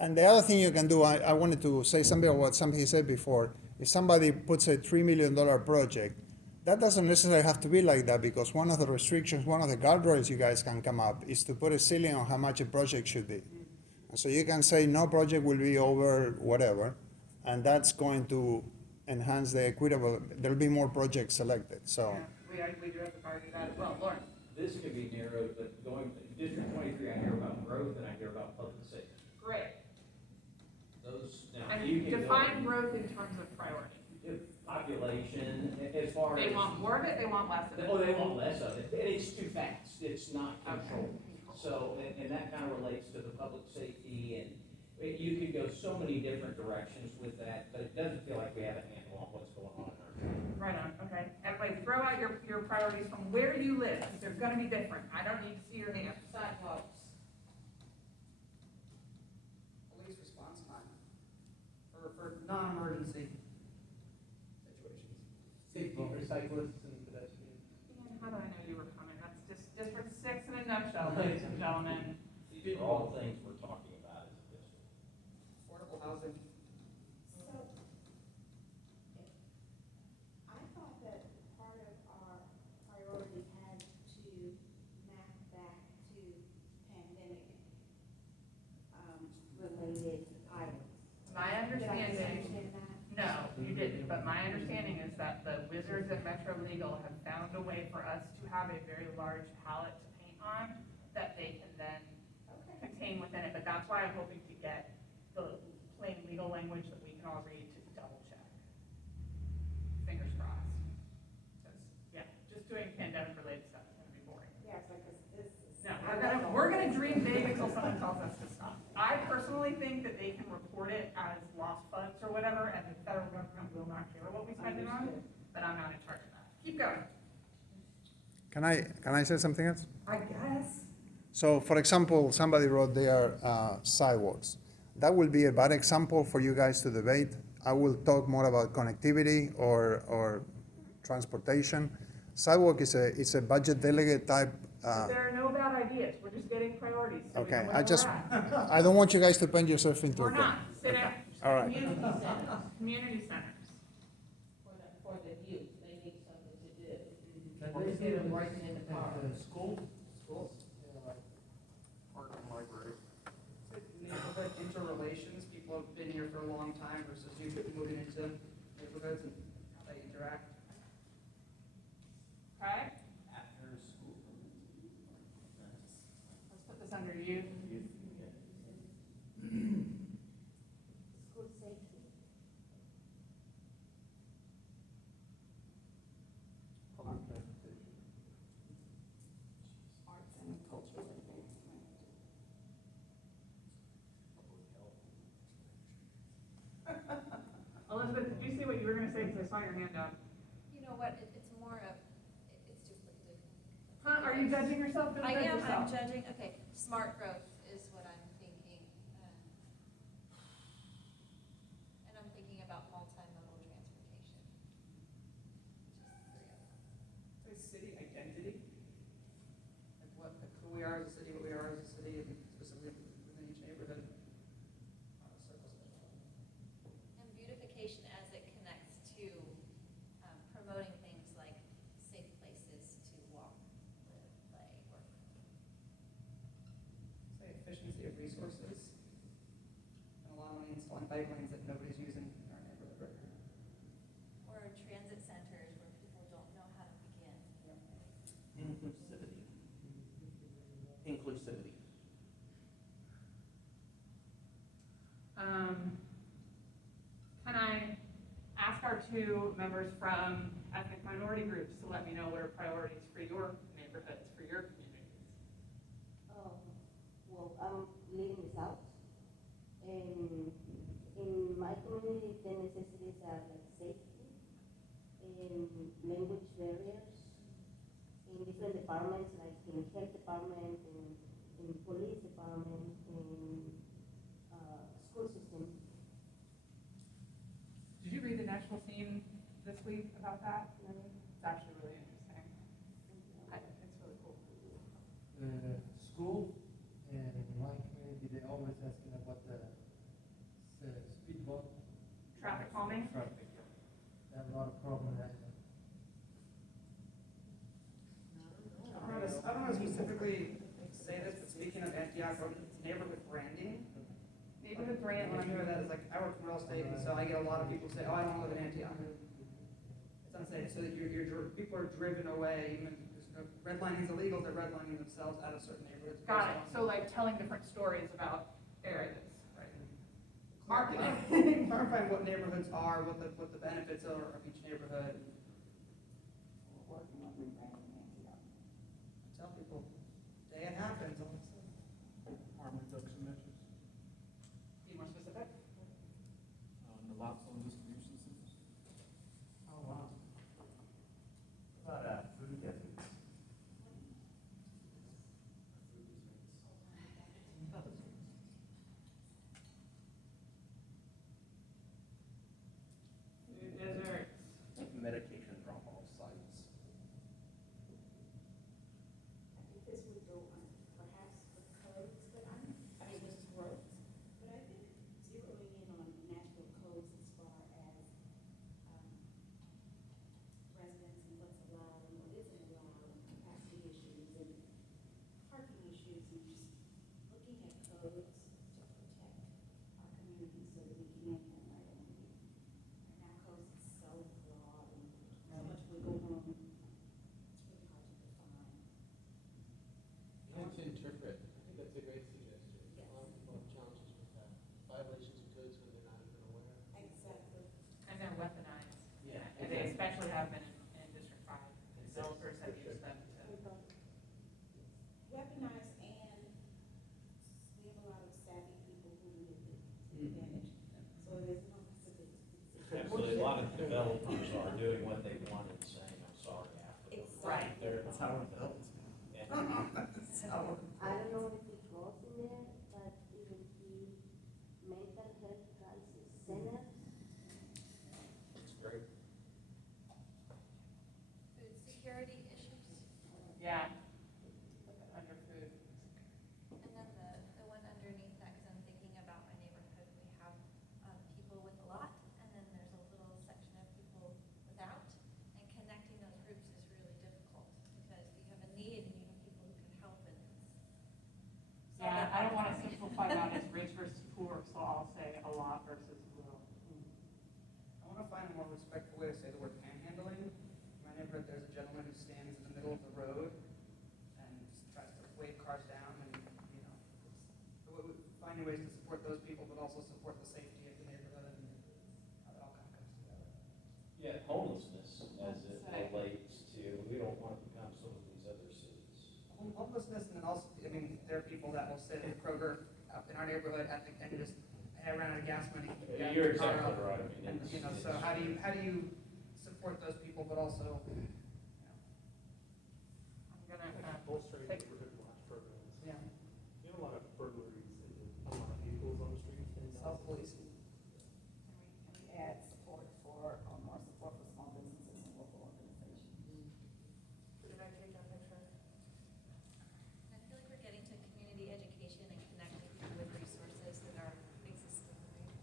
and the other thing you can do, I wanted to say something about something he said before. If somebody puts a $3 million project, that doesn't necessarily have to be like that, because one of the restrictions, one of the guardrails you guys can come up is to put a ceiling on how much a project should be. And so you can say no project will be over whatever, and that's going to enhance the equitable, there'll be more projects selected, so. Yeah, we do have to argue that as well. Lauren? This could be narrowed, but going, District 23, I hear about growth and I hear about public safety. Great. Those, now, And you can go. define growth in terms of priority. Population, as far as. They want more of it, they want less of it. Oh, they want less of it, and it's too fast, it's not controlled. So, and that kind of relates to the public safety, and you could go so many different directions with that, but it doesn't feel like we have a handle on what's going on in our town. Right on, okay. Everybody throw out your priorities from where you live, because they're gonna be different. I don't need to see your hand. Sidewalks. Police response time. For non-emergency situations. Safety for cyclists and pedestrians. Man, how do I know you were coming? That's just District 6 in a nutshell, ladies and gentlemen. These are all the things we're talking about as a district. Affordable housing. So, I thought that part of our priority had to map back to pandemic, related items. My Did I understanding, misunderstand that? no, you didn't, but my understanding is that the Wizards at Metro Legal have found a way for us to have a very large palette to paint on that they can then contain within it, but that's why I'm hoping to get the plain legal language that we can all read to double check. Fingers crossed. 'Cause, yeah, just doing pandemic related stuff is gonna be boring. Yeah, so, because this is. No, we're gonna dream big until someone tells us to stop. I personally think that they can report it as lost funds or whatever, and the federal government will not care what we spend it on, but I'm not in charge of that. Keep going. Can I say something else? I guess. So, for example, somebody wrote there sidewalks. That will be a bad example for you guys to debate. I will talk more about connectivity or transportation. Sidewalk is a budget delegate type. There are no bad ideas, we're just getting priorities, so we know Okay, where I we're just, at. I don't want you guys to paint yourself into a We're corner. not, sit down. All right. Community centers, community centers. For the youth, they need something to do. Or just get them right in the car. School? Schools. Park and library. Neighborhood interrelations, people have been here for a long time versus you moving into neighborhoods and how they interact. Okay, After school. let's put this under you. School safety. Public transportation. Arts and cultural advancement. Elizabeth, did you see what you were gonna say, because I saw your hand up? You know what, it's more of, it's just like different. Huh, are you judging yourself? Don't I judge am, yourself. I'm judging, okay, smart growth is what I'm thinking. And I'm thinking about multimodal transportation. Which is three of them. Say city identity. Like what, like who we are as a city, what we are as a city, and specifically within each neighborhood. Circles it. And beautification as it connects to promoting things like safe places to walk, live, play, work. Say efficiency of resources. And a lot of money installing bike lanes that nobody's using in our neighborhood right now. Or transit centers where people don't know how to begin. Inclusivity. Inclusivity. Can I ask our two members from ethnic minority groups to let me know what are priorities for your neighborhoods, for your communities? Well, I'm living in South. In my community, the necessities are like safety and language barriers in different departments, like in health department, in police department, in school system. Nashville scene this week about that? It's actually really interesting. It's really cool. The school and my community, they always asking about the speed bump. Traffic calming? Traffic, yeah. They have a lot of problem with that. I don't know to specifically say this, but speaking of Antioch, neighborhood branding. Neighborhood When I branding. hear that, it's like, I work in real estate, and so I get a lot of people say, oh, I don't wanna live in Antioch. It's unsafe, so that people are driven away, even, because redlining's illegal, they're redlining themselves out of certain neighborhoods. Got it. So like telling different stories about areas. Marketing. Clarifying what neighborhoods are, what the benefits are of each neighborhood. We're working on rebranding Antioch. Tell people, day it happens. Harmon took some measures. Be more specific? Naloxone distribution centers. Oh, wow. What about food deserts? Food deserts. Medication drop-off sites. I think this would go on perhaps with codes, but with roads. But I think zeroing in on Nashville codes as far as residents and what's allowed and what isn't allowed, and capacity issues and parking issues, and just looking at codes to protect our community so that we can have our identity. Right now, codes is so broad and so much wiggle room. It's really hard to define. And to interpret, I think that's a great suggestion. Yes. A lot of people have challenges with that. Violations of codes when they're not even aware. Exactly. And they're weaponized. Yeah. And they especially have been in District 5. Developers have used them to. Weaponized, and we have a lot of savvy people who use it to advantage. So it is not specific. Absolutely, a lot of developers are doing what they want and saying, I'm sorry after. Exactly. They're That's how it built. And I don't know if it goes in there, but even the mental health crisis center, it's great. Food security issues. Yeah. Under food. And then the one underneath that, because I'm thinking about my neighborhood, we have people with a lot, and then there's a little section of people without. And connecting those groups is really difficult, because you have a need and you have people who can help and it's. Yeah, I don't want to simplify that as rich versus poor, so I'll say a lot versus little. I want to find a more respectful way to say the word panhandling. In my neighborhood, there's a gentleman who stands in the middle of the road and just tries to wave cars down and, finding ways to support those people, but also support the safety of the neighborhood and how that all kind of comes together. Yeah, homelessness as it relates to, we don't want to become some of these other cities. Homelessness, and then also, I mean, there are people that will sit in Kroger up in our neighborhood and just, hey, I ran out of gas money. Yeah, you're car exactly up. right. I mean, And, it's- so how do you support those people, but also, I'm gonna, Bolstering take- neighborhood watch programs. yeah, You have a lot of burglaries and a lot of vehicles on the streets. self-policing. Can we add support for, more support for small businesses and local organizations? did I take that picture? And I feel like we're getting to community education and connecting people with resources that are existing, right?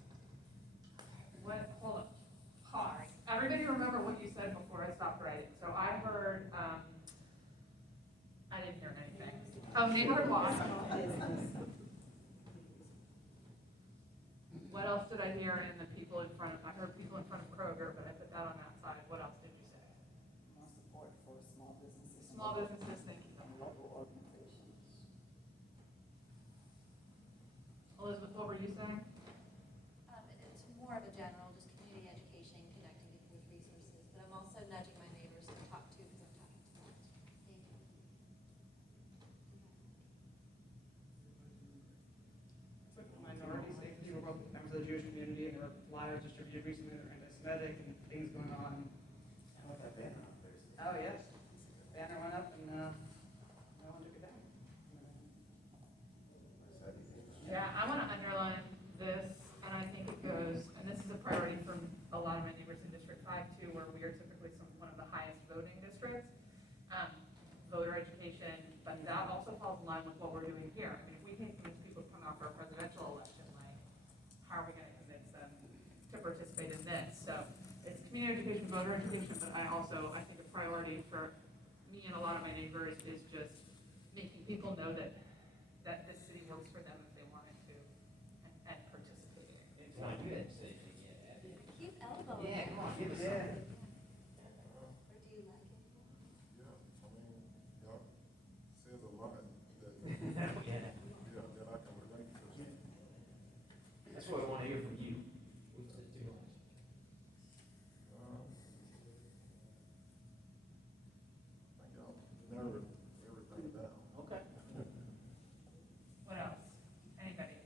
What, hold up, pause. Everybody remember what you said before I stopped writing. So I heard, I didn't hear anything. Neighborhood watch. What else did I hear in the people in front of, I heard people in front of Kroger, but I put that on that side. What else did you say? More support for small businesses. and Small local- businesses, thank you. And local organizations. Elizabeth, what were you saying? It's more of a general, just community education, connecting people with resources, but I'm also nudging my neighbors to talk to, because I'm talking too much. Thank you. It's like minority safety, we're both members of the Jewish community, and there were flyers distributed recently that are anti-Semitic and things going on. How about that banner up there? Oh, yes, banner went up and, no one took it down. Yeah, I want to underline this, and I think it goes, and this is a priority for a lot of my neighbors in District where we are typically one of the highest voting districts. Voter education, but that also falls in line with what we're doing here. I mean, if we can convince people to come out for a presidential election, like, how are we gonna convince them to participate in this? So it's community education, voter education, but I think a priority for me and a lot of my neighbors is just making people know that this city works for them if they wanted to and participate in it. It's like you had said, yeah. Keep elbowing. Yeah, come on, give us Yeah. something. Or do you like it? Yeah, I mean, y'all says a lot that, Yeah. yeah, that I can relate to. That's what I want to hear from you. We said too much. I think y'all narrowed everything down. Okay. What else? Anybody?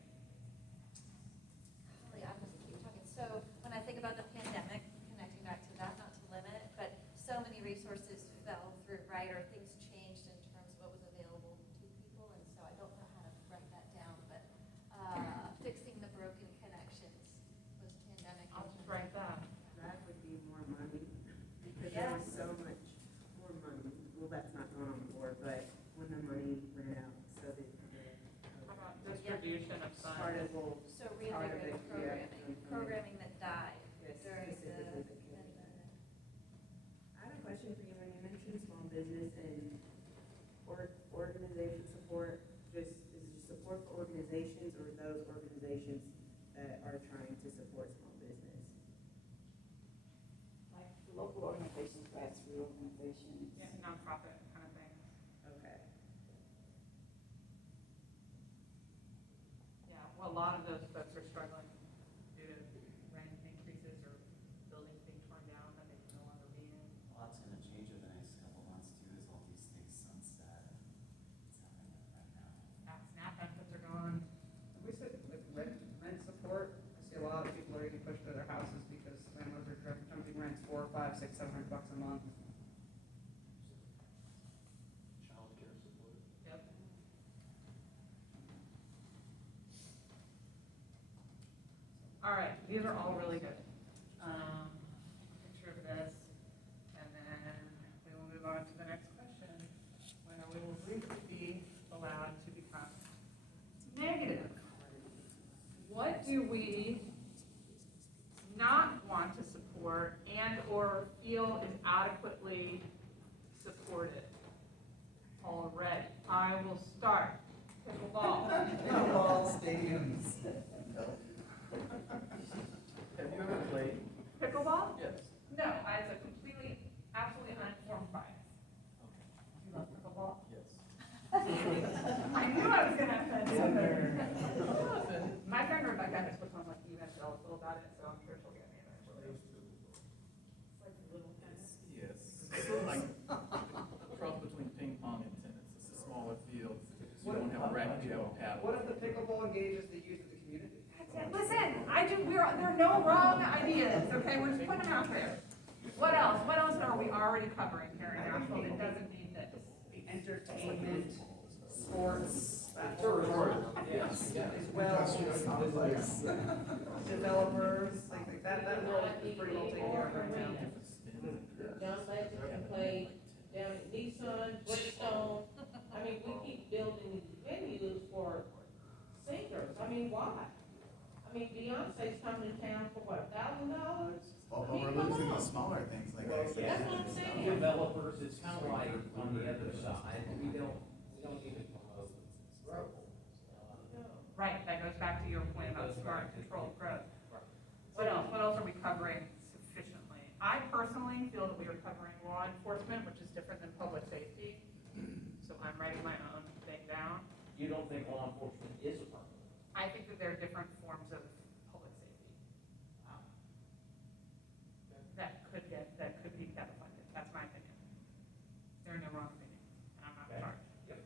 Holly, I'm just keep talking. So when I think about the pandemic, connecting back to that, not to limit it, but so many resources fell through, right? Or things changed in terms of what was available to people, and so I don't know how to break that down, but fixing the broken connections was pandemic. I'll just write that. That would be more money, because there was so much more money. Well, that's not going on the board, but when the money ran out, so that How about distribution of funds? part of, well, So part of reinvigorating it, yeah. programming that died Yes, during the specifically the pandemic. I have a question for you. When you mentioned small business and organization support, is it just support for organizations or those organizations that are trying to support small business? Like local organizations, grassroots organizations. Yeah, nonprofit kind of thing. Okay. Yeah, well, a lot of those folks are struggling due to rent increases or buildings being torn down that they can no longer be in. A lot's gonna change over the next couple months too, as all these things sunset. It's happening right now. SNAP benefits are gone. We said with rent support, I see a lot of people are getting pushed to their houses because landlords are jumping rents $400, $500, $600, $700 a month. Childcare support. Yep. All right, these are all really good. Picture of this, and then we will move on to the next question, where we will briefly be allowed to become negative. What do we not want to support and or feel is adequately supported already? I will start. Pickleball. Pickleball stadiums. Have you ever played? Pickleball? Yes. No, it's a completely, absolutely uninformed bias. You love pickleball? Yes. I knew I was gonna offend you. My friend Rebecca has become like evangelical about it, so I'm sure she'll get me eventually. It's like little tennis. Yes. It's sort of like a cross between ping pong and tennis. It's a smaller field. You don't have a racket, you have a paddle. What if the pickleball engages the youth of the community? Listen, there are no wrong ideas, okay? We're just putting them out there. What else? What else are we already covering here in Nashville that doesn't need this? The entertainment, sports, Yes. as well as developers, like that world is pretty well taken care of right now. John Legend can play down at Nissan, Bridgestone. I mean, we keep building venues for singers. I mean, why? I mean, Beyonce's coming to town for what, $1,000? Well, I mean, we're come losing on. the smaller things like Well, that. yeah, That's what I'm saying. developers, it's kind of like on the other side, we don't even promote growth. Right, that goes back to your point about smart controlled growth. Right. What else? What else are we covering sufficiently? I personally feel that we are covering law enforcement, which is different than public safety. So I'm writing my own thing down. You don't think law enforcement is a problem? I think that there are different forms of public safety. That could be better funded. That's my opinion. There are no wrong opinions, and I'm not in Okay. charge. Yep.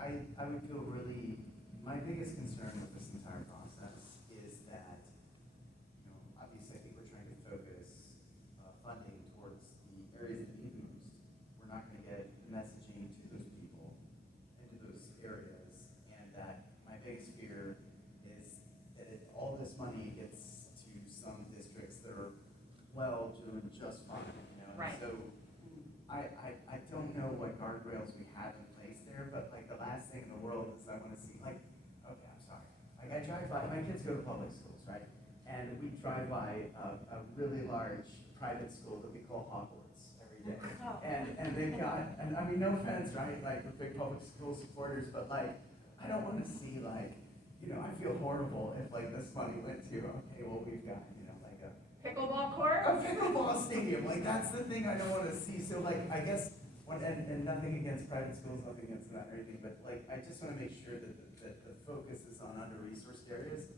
I would feel really, my biggest concern with this entire process is doing just fine, you know? Right. So I don't know what guardrails we have in place there, but like the last thing in the world is I want to see, like, okay, I'm sorry. Like I drive by, my kids go to public schools, right? And we drive by a really large private school that we call Hogwarts every day. Oh. And they've got, and I mean, no offense, right? Like we're big public school supporters, but like, I don't want to see like, you know, I feel horrible if like this money went to, okay, well, we've got, you know, like a Pickleball court? pickleball stadium, like that's the thing I don't want to see. So like, I guess, and nothing against private schools, nothing against that or anything, but like, I just want to make sure that the focus is on under-resourced areas.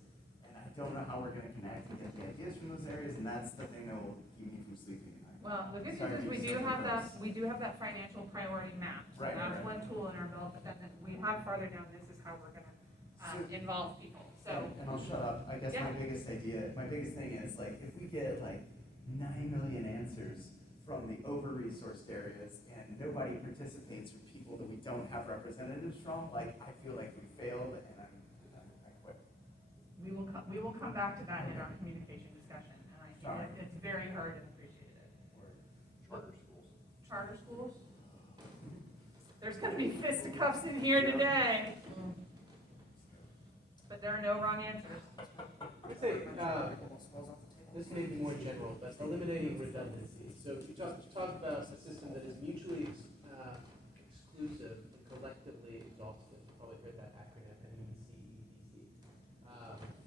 And I don't know how we're going to connect and get the ideas from those areas, and that's the thing that will keep me from sleeping at night. Well, the good Sorry news is to we be do so have that, gross. we do have that financial priority map. So Right, that's right. one tool in our belt, but then we have farther down, this is how we're gonna involve people, so. And I'll shut up. I guess Yeah. my biggest thing is like, if we get like 9 million answers from the over-resourced areas and nobody participates from people that we don't have representatives from, like, I feel like we failed and I quit. We will come back to that in our communication discussion, and I Sorry. think it's very heard and appreciated. Charter schools. Charter schools? There's gonna be fisticuffs in here today. But there are no wrong answers. I'd say, this may be more general, but eliminating redundancy. So you talk about a system that is mutually exclusive and collectively exhaustive. You probably heard that acronym, MECEDC.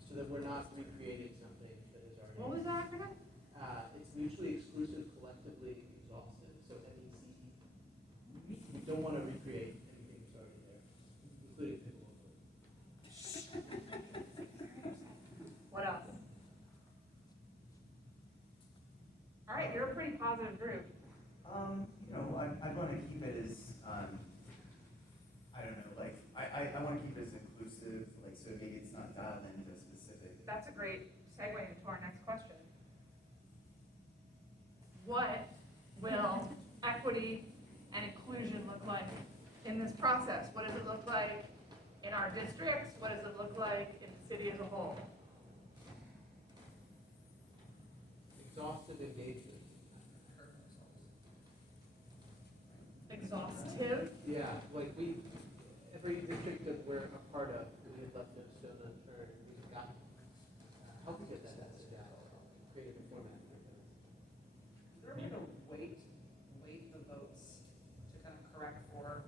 So that we're not recreating something that is already. What was the acronym? It's mutually exclusive, collectively exhaustive, so MECE. We don't want to recreate anything that's already there, including pickleball courts. What else? All right, you're a pretty positive group. You know, I want to keep it as, I don't know, like, I want to keep it as inclusive, like, so maybe it's not dialed into a specific. That's a great segue into our next question. What will equity and inclusion look like in this process? What does it look like in our districts? What does it look like in the city as a whole? Exhaustive engagement. Exhaustive? Yeah, like every district that we're a part of, we have left no stone unturned, we've got, help get that message out, creative format. Is there a way to weight the votes to kind of correct for?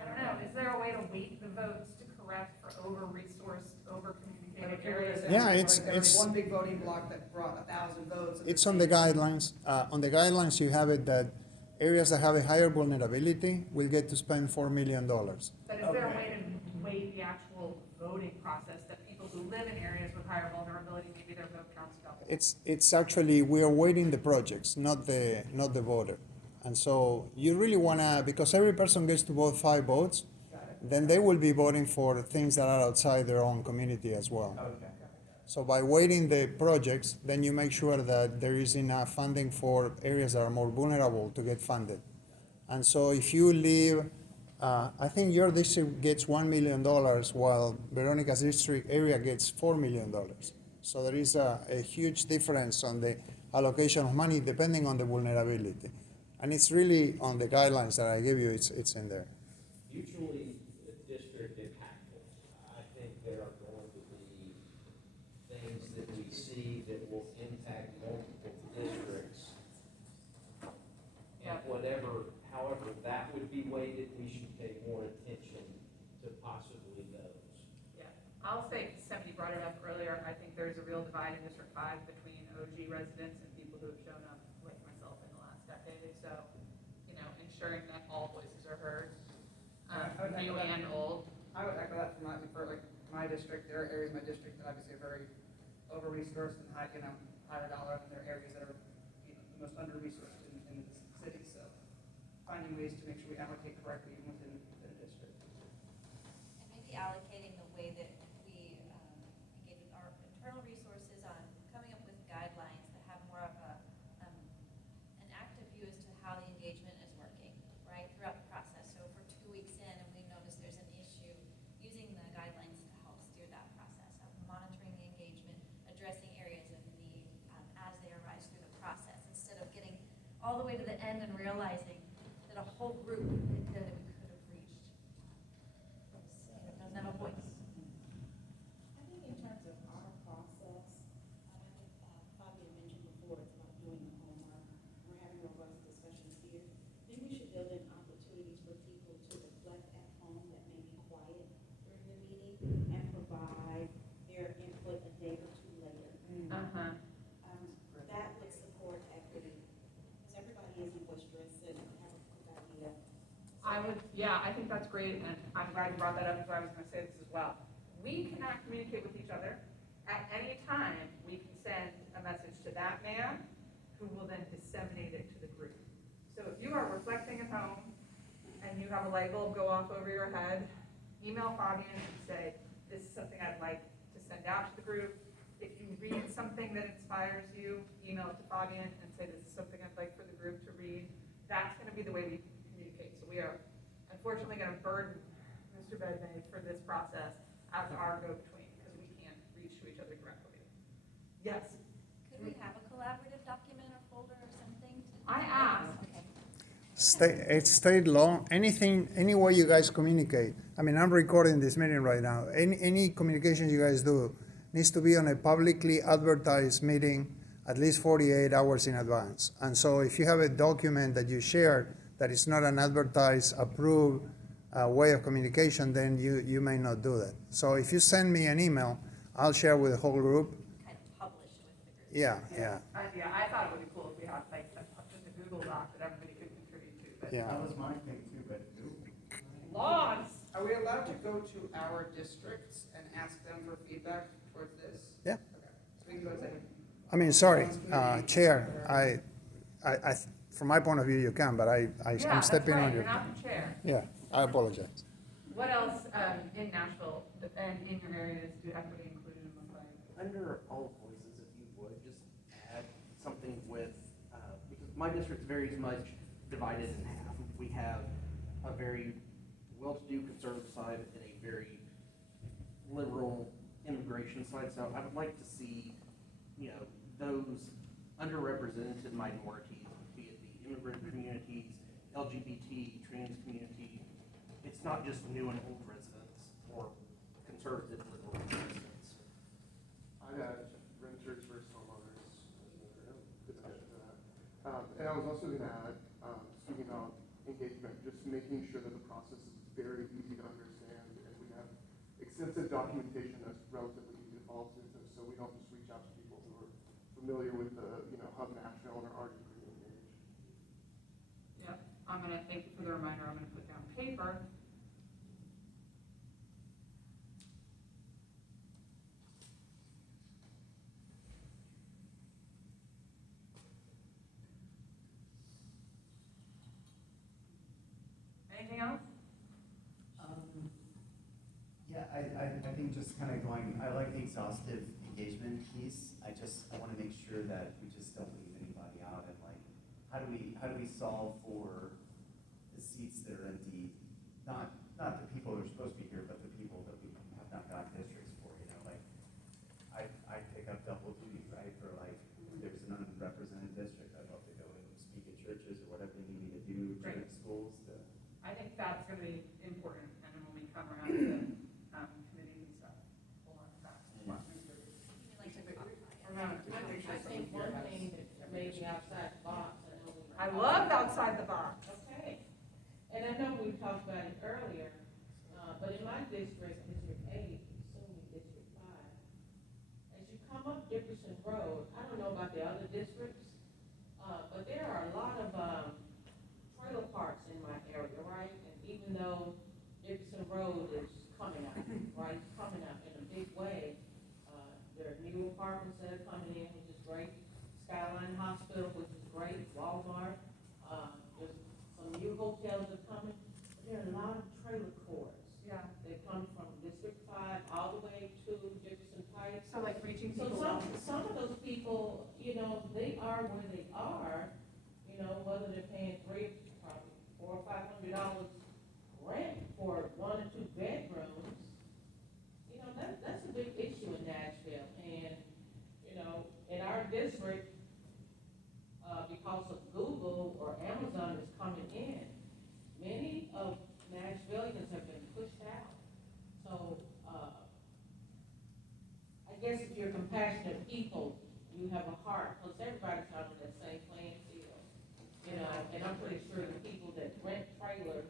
I don't know, is there a way to weight the votes to correct for over-resourced, over-communicated areas? Yeah, Like, it's- there was it's- one big voting block that brought 1,000 votes. and It's on the guidelines. On the guidelines, you have it that areas that have a higher vulnerability will get to spend $4 million. But is there a Okay. way to weight the actual voting process that people who live in areas with higher vulnerability, maybe their vote counts double? It's actually, we are weighting the projects, not the voter. And so you really wanna, because every person gets to vote 5 votes, then they will be voting for things that are outside their own community as well. Okay. So by weighting the projects, then you make sure that there is enough funding for areas that are more vulnerable to get funded. And so if you leave, I think your district gets $1 million while Veronica's district area gets $4 million. So there is a huge difference on the allocation of money depending on the vulnerability. And it's really on the guidelines that I gave you, it's in there. Mutually district impactful. I think there are going to be things that we see that will impact multiple districts. And however that would be weighted, we should pay more attention to possibly those. Yeah, I'll say, somebody brought it up earlier, I think there's a real divide in District 5 between OG residents and people who have shown up, like myself, in the last decade. So, you know, ensuring that all voices are heard, new and old. I would echo that for like my district. There are areas in my district that obviously are very over-resourced and high, higher dollar, and there are areas that are, the most under-resourced in the city. So finding ways to make sure we allocate correctly even within a district. And maybe allocating the way that we engage with our internal resources on coming up with guidelines that have more of an active view as to how the engagement is working, right, throughout the process. So if we're 2 weeks in and we notice there's an issue, using the guidelines to help steer that process of monitoring the engagement, addressing areas of need as they arise. all the way to the end and realizing that a whole group that we could have reached doesn't have a voice. I think in terms of our process, I think Fabian mentioned before, it's about doing the homework. We're having robust discussions here. I think we should build in opportunities for people to reflect at home that may be quiet during the meeting and provide their input a day or two later. Uh-huh. That would support equity, because everybody isn't boisterous and have a good idea. I think that's great, and I'm glad you brought that up, because I was gonna say this as well. We cannot communicate with each other. At any time, we can send a message to that man, who will then disseminate it to the group. So if you are reflecting at home, and you have a light bulb go off over your head, email Fabian and say, this is something I'd like to send out to the group. If you read something that inspires you, email it to Fabian and say, this is something I'd like for the group to read. That's gonna be the way we communicate. So we are unfortunately gonna burden Mr. Bedme for this process as our go-between, because we can't reach to each other directly. Yes? Could we have a collaborative document or folder or something? I asked. Okay. It stayed long, anything, any way you guys communicate. I mean, I'm recording this meeting right now. Any communication you guys do needs to be on a publicly advertised meeting at least 48 hours in advance. And so if you have a document that you share that is not an advertised, approved way of communication, then you may not do that. So if you send me an email, I'll share with the whole group. Kind of published with the group. Yeah. I thought it would be cool if we had like just a Google Doc that everybody could contribute to, but. Yeah. That was my thing too, but Laws! Are we allowed to go to our districts and ask them for feedback towards this? Yeah. Okay, so we can go to. I mean, sorry, Chair, I, from my point of view, you can, but I'm stepping on You're you. not the chair. Yeah, I apologize. What else, in Nashville and in your areas do equity inclusion look like? Under all voices, if you would, just add something with, because my district's very much divided in half. We have a very well-to-do conservative side and a very liberal immigration side. So I would like to see, those underrepresented minorities, be it the immigrant communities, LGBT, trans community. It's not just new and old residents or conservative liberal residents. I had renters versus homeowners, good discussion for that. And I was also going to add, speaking about engagement, just making sure that the process is very easy to understand, and we have extensive documentation that's relatively easy to follow through, so we don't just reach out to people who are familiar with the, Hub Nashville and are already pretty engaged. Yep, thank you for the reminder, I'm gonna put down paper. Anything else? Yeah, I think just kind of going, I like the exhaustive engagement piece. I want to make sure that we just don't leave anybody out, and like, how do we solve for the seats that are empty? Not the people who are supposed to be here, but the people that we have not gotten districts for, like, I pick up double duty, right? For like, if there's an unrepresented district, I'd love to go and speak at churches or whatever they need me to do, Right. direct schools to. I think that's gonna be important, and then when we come around to, committees and stuff, we'll learn that. You like to qualify it. I think one thing that maybe outside the box, I loved outside the box. Okay, and I know we talked about it earlier, but in my district, District 8, soon District 5, as you come up Dickerson Road, I don't know about the other districts, but there are a lot of trailer parks in my area, right? And even though Dickerson Road is coming up, right, it's coming up in a big way, there are new apartments that are coming in, which is great. Skyline Hospital, which is great, Walmart, there's some new hotels that are coming. There are a lot of trailer courts. Yeah. They come from District 5 all the way to Jefferson Pike. So like reaching So people. some of those people, they are where they are, whether they're paying probably $400 or $500 rent for 1 or 2 bedrooms. That's a big issue in Nashville. And, in our district, because of Google, guess if you're compassionate people, you have a heart, because everybody's not on that same playing field. You know, and I'm pretty sure the people that rent trailers,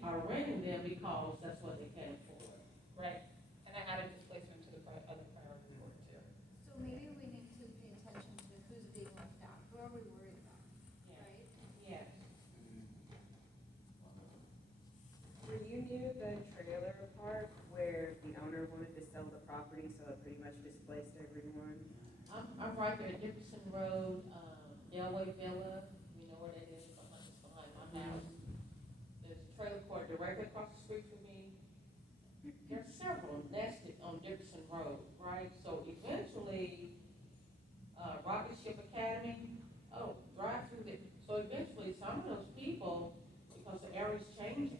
are renting them because that's what they can afford. Right, and I added displacement to the other priority board too. So maybe we need to pay attention to who's being left out, who are we worried about, right? Yes. Were you near the trailer park where the owner wanted to sell the property, so it pretty much displaced everyone? I'm right there, Dickerson Road, Delway Villa, you know where that is, it's behind my house. There's a trailer park directly across the street from me. There's several nested on Dickerson Road, right? So eventually, Rocket Ship Academy, drive through there. So eventually, some of those people, because the area's changing,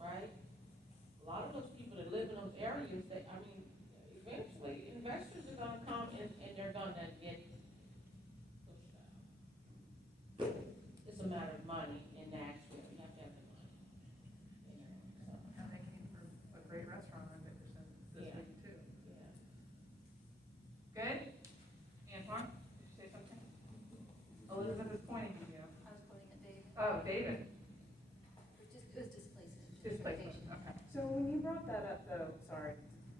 right? A lot of those people that live in those areas, eventually, investors are gonna come and they're gonna get pushed out. It's a matter of money in Nashville, you have to have the money. You know, so. And they came from a great restaurant on Dickerson this Yeah. week too. Yeah. Good? Antoine, did you say something? Elizabeth is pointing at you. I was pointing at Dave. Oh, David. It was displacement. Displacement, okay. So when you brought that up though, sorry,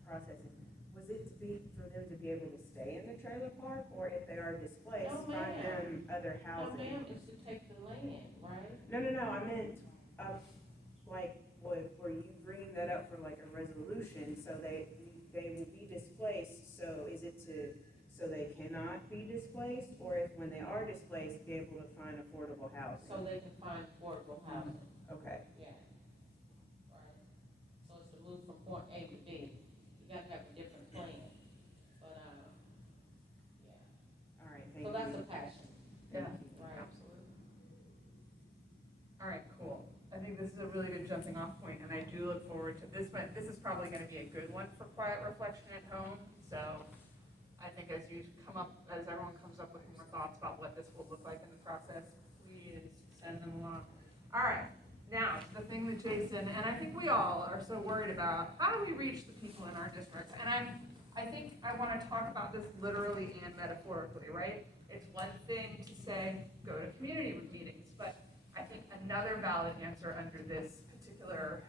processing, was it to be, for them to be able to stay in the trailer park, or if they are displaced, No, find ma'am. them other No, housing? ma'am, it's to take the land, right? No, I meant, were you bringing that up for like a resolution, so they will be displaced, so is it so they cannot be displaced, or if when they are displaced, be able to find affordable housing? So they can find affordable housing, Okay, yeah. Right. So it's to move from point A to B. You gotta have a different plan, but, yeah. all right, thank So you. that's a passion. Yeah, Right. absolutely. All right, cool. I think this is a really good jumping off point, and I do look forward to this one. This is probably gonna be a good one for quiet reflection at home, so I think as everyone comes up with more thoughts about what this will look like in the process, please send them along. All right, now, the thing that Jason, and I think we all are so worried about, how do we reach the people in our districts? And I think I wanna talk about this literally and metaphorically, right? It's one thing to say, go to community meetings, but I think another valid answer under this particular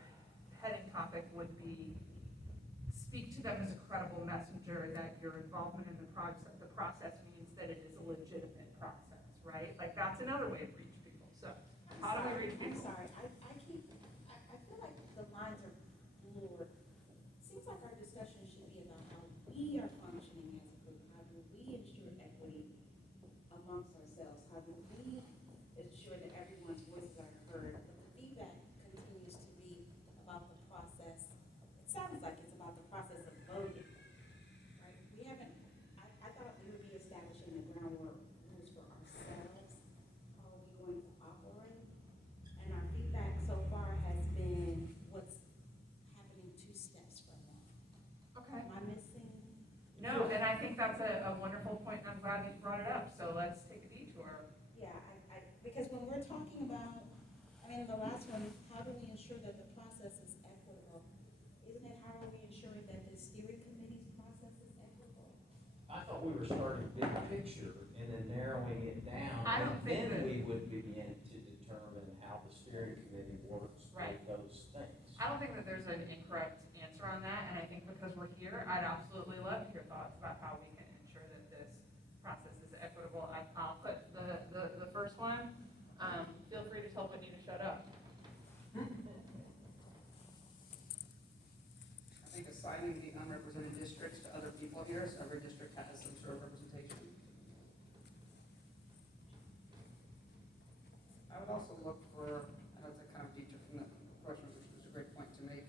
heading topic would be speak to them as a credible messenger that your involvement in the process means that it is a legitimate process, right? Like, that's another way to reach people. So, how do we reach I'm people? sorry, I feel like the lines are blurred. Seems like our discussion should be about how we are functioning as a group, how do we ensure equity amongst ourselves, how do we ensure that everyone's voices are heard, but the feedback continues to be about the process. It sounds like it's about the process of voting, right? We haven't, I thought we would be establishing the groundwork rules for ourselves, how are we going to operate? And our feedback so far has been what's happening 2 steps from that. Okay. Am I missing? No, and I think that's a wonderful point, and I'm glad you brought it up. So let's take a detour. Yeah, because when we're talking about, the last one, how do we ensure that the process is equitable? Isn't it, how are we ensuring that the steering committee's process is equitable? I thought we were starting big picture and then narrowing it down. I don't think And that- then we would begin to determine how the steering committee works Right. with those things. I don't think that there's an incorrect answer on that, and I think because we're here, I'd absolutely love to hear thoughts about how we can ensure that this process is equitable. I'll put the first one. Feel free to tell Whitney to shut up. I think assigning the unrepresented districts to other people here, so every district has some sort of representation. I would also look for, I know it's a kind of detour from the question, which was a great point to make,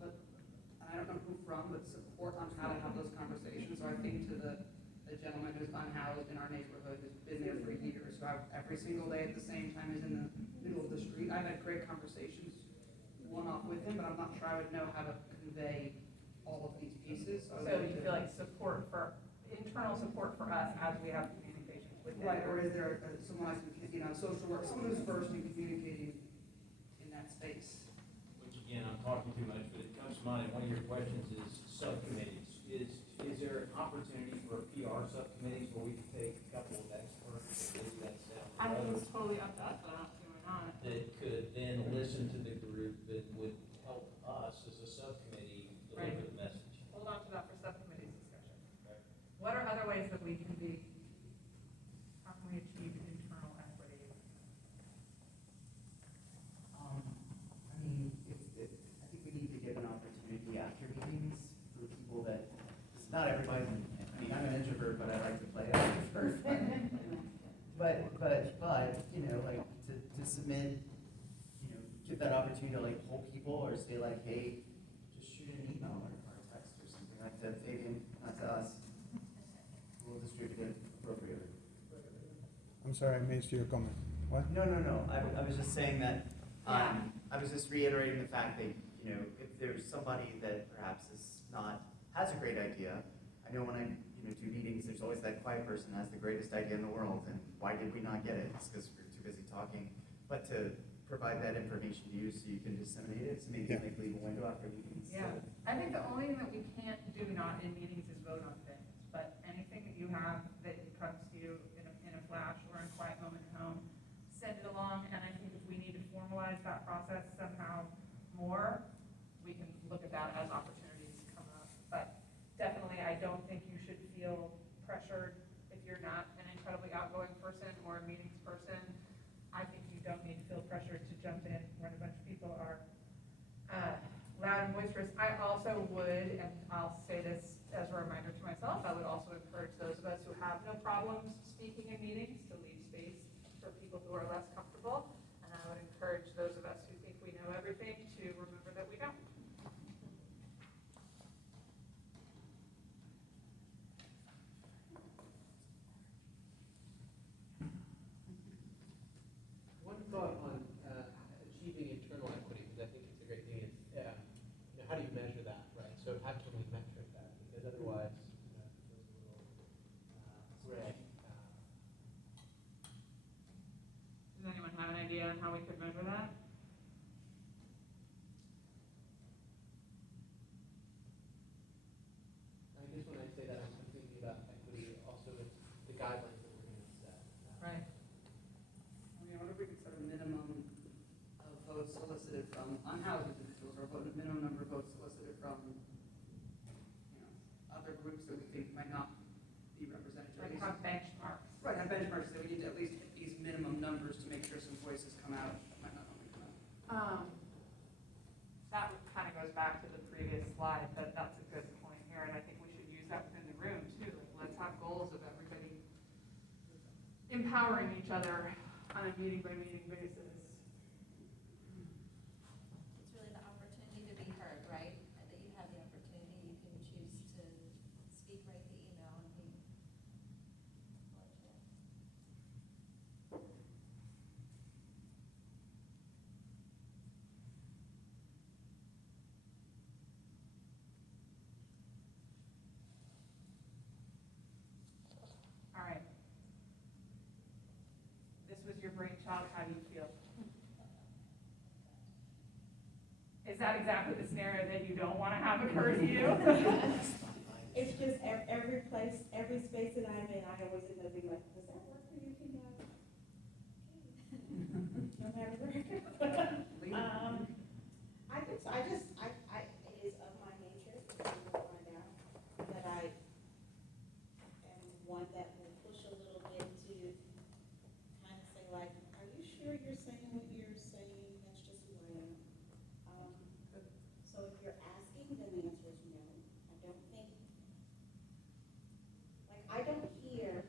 but, and I don't know who from, but support on how to have those conversations. So I think to the gentleman who's unhoused in our neighborhood, who's been there for years, who every single day at the same time is in the middle of the street. I've had great conversations one-off with him, but I'm not sure I would know how to convey all of these pieces. So you feel like internal support for us as we have communications with them? Right, or is there someone else, social work, someone who's versed in communicating in that space? Which again, I'm talking too much, but it comes to mind, and one of your questions is subcommittees. Is opportunity for PR subcommittees where we could take a couple of experts, maybe that's down I the think road, it's totally up to us, but I don't see why not. that could then listen to the group that would help us as a subcommittee deliver the message. Hold on to that for subcommittees discussion. Right. What are other ways that we can be, how can we achieve internal equity? I mean, I think we need to give an opportunity after meetings for people that, it's not everybody, I mean, I'm an introvert, but I like to play extrovert. But, you know, like, to submit, you know, give that opportunity to like poll people or say like, hey, just shoot an email or text or something like that, Fabian, not to us. We'll distribute it appropriately. I'm sorry, I missed your comment. What? No. I was just saying that, I was just reiterating the fact that, you know, if there's somebody that perhaps has a great idea, I know when I, do meetings, there's always that quiet person that has the greatest idea in the world, and why did we not get it? It's because we're too busy talking. But to provide that information to you so you can disseminate it, so maybe Yeah. like leave a window after meetings. Yeah, I think the only thing that we can't do not in meetings is vote on things, but anything that you have that comes to you in a flash or in a quiet moment at home, send it along, and I think if we need to formalize that process somehow more, we can look at that as opportunities come up. But definitely, I don't think you should feel pressured if you're not an incredibly outgoing person or a meetings person. I think you don't need to feel pressured to jump in when a bunch of people are loud and boisterous. I also would, and I'll say this as a reminder to myself, I would also encourage those of us who have no problems speaking in meetings to leave space for people who are less comfortable. And I would encourage those of us who think we know everything to remember that we don't. One thought on achieving internal equity, because I think it's a great thing, is, how do you measure that, right? So how can we metric that? Because otherwise, it feels a little gray. Does anyone have an idea on how we could measure that? I guess when I say that, I'm thinking about equity also with the guidelines that we're going to set. Right. I mean, I wonder if we could set a minimum of votes solicited from unhoused individuals, or a minimum number of votes solicited from, other groups that we think might not be represented. Like have benchmarks. Right, have benchmarks, that we need to at least hit these minimum numbers to make sure some voices come out that might not normally come out. That kind of goes back to the previous slide, but that's a good point here, and I think we should use that within the room too. Like, let's have goals of everybody empowering each other on a meeting by meeting basis. It's really the opportunity to be heard, right? And that you have the opportunity, you can choose to speak, write the email, and be. All right. This was your brainchild, how do you feel? Is that exactly the scenario that you don't want to have occur to you? It's just every place, every space that I'm in, I always end up being like, does that work for you, Kim? No matter where. I think so. It is of my nature, you will find out, that I am one that will push a little bit to kind of say like, are you sure you're saying what you're saying? That's just who I am. So if you're asking, then the answer is no. I don't think, like, I don't hear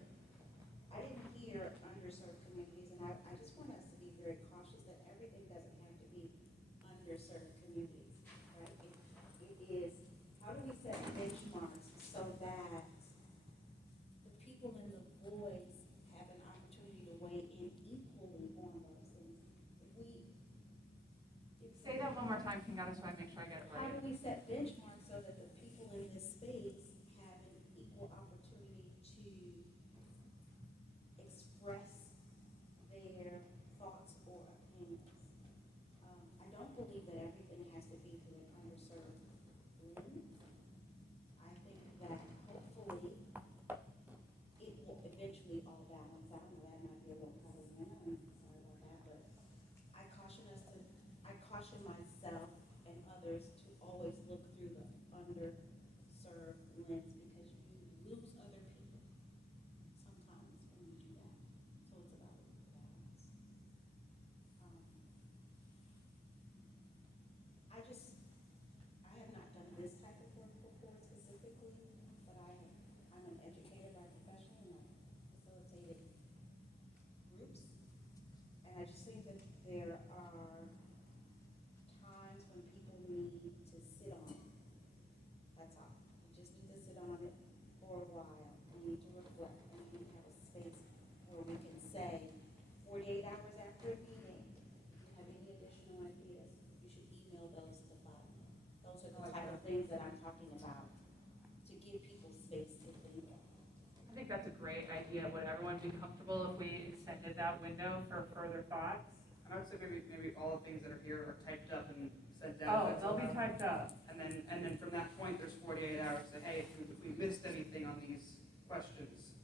space to think. I think that's a great idea. Would everyone be comfortable if we extended that window for further thoughts? And I would say maybe all the things that are here are typed up and sent Oh, down. they'll be typed up. And then from that point, there's 48 hours to, hey, if we missed anything on these questions,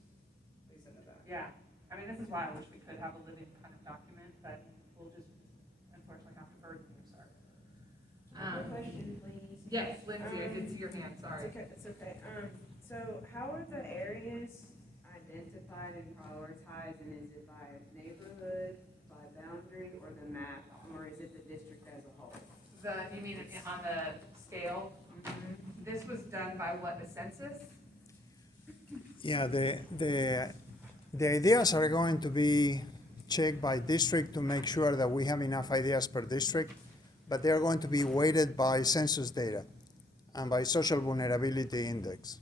please send it back. Yeah, I mean, this is why I wish we could have a living kind of document, but we'll just unfortunately have to burden you, sorry. Question, please. Yes, Lindsay, I did see your hand, sorry. It's okay. So how are the areas identified and prioritized, and is it by neighborhood, by boundary, or the map, or is it the district as a whole? You mean on the scale? This was done by what, the census? Yeah, the ideas are going to be checked by district to make sure that we have enough ideas per district, but they are going to be weighted by census data and by social vulnerability index.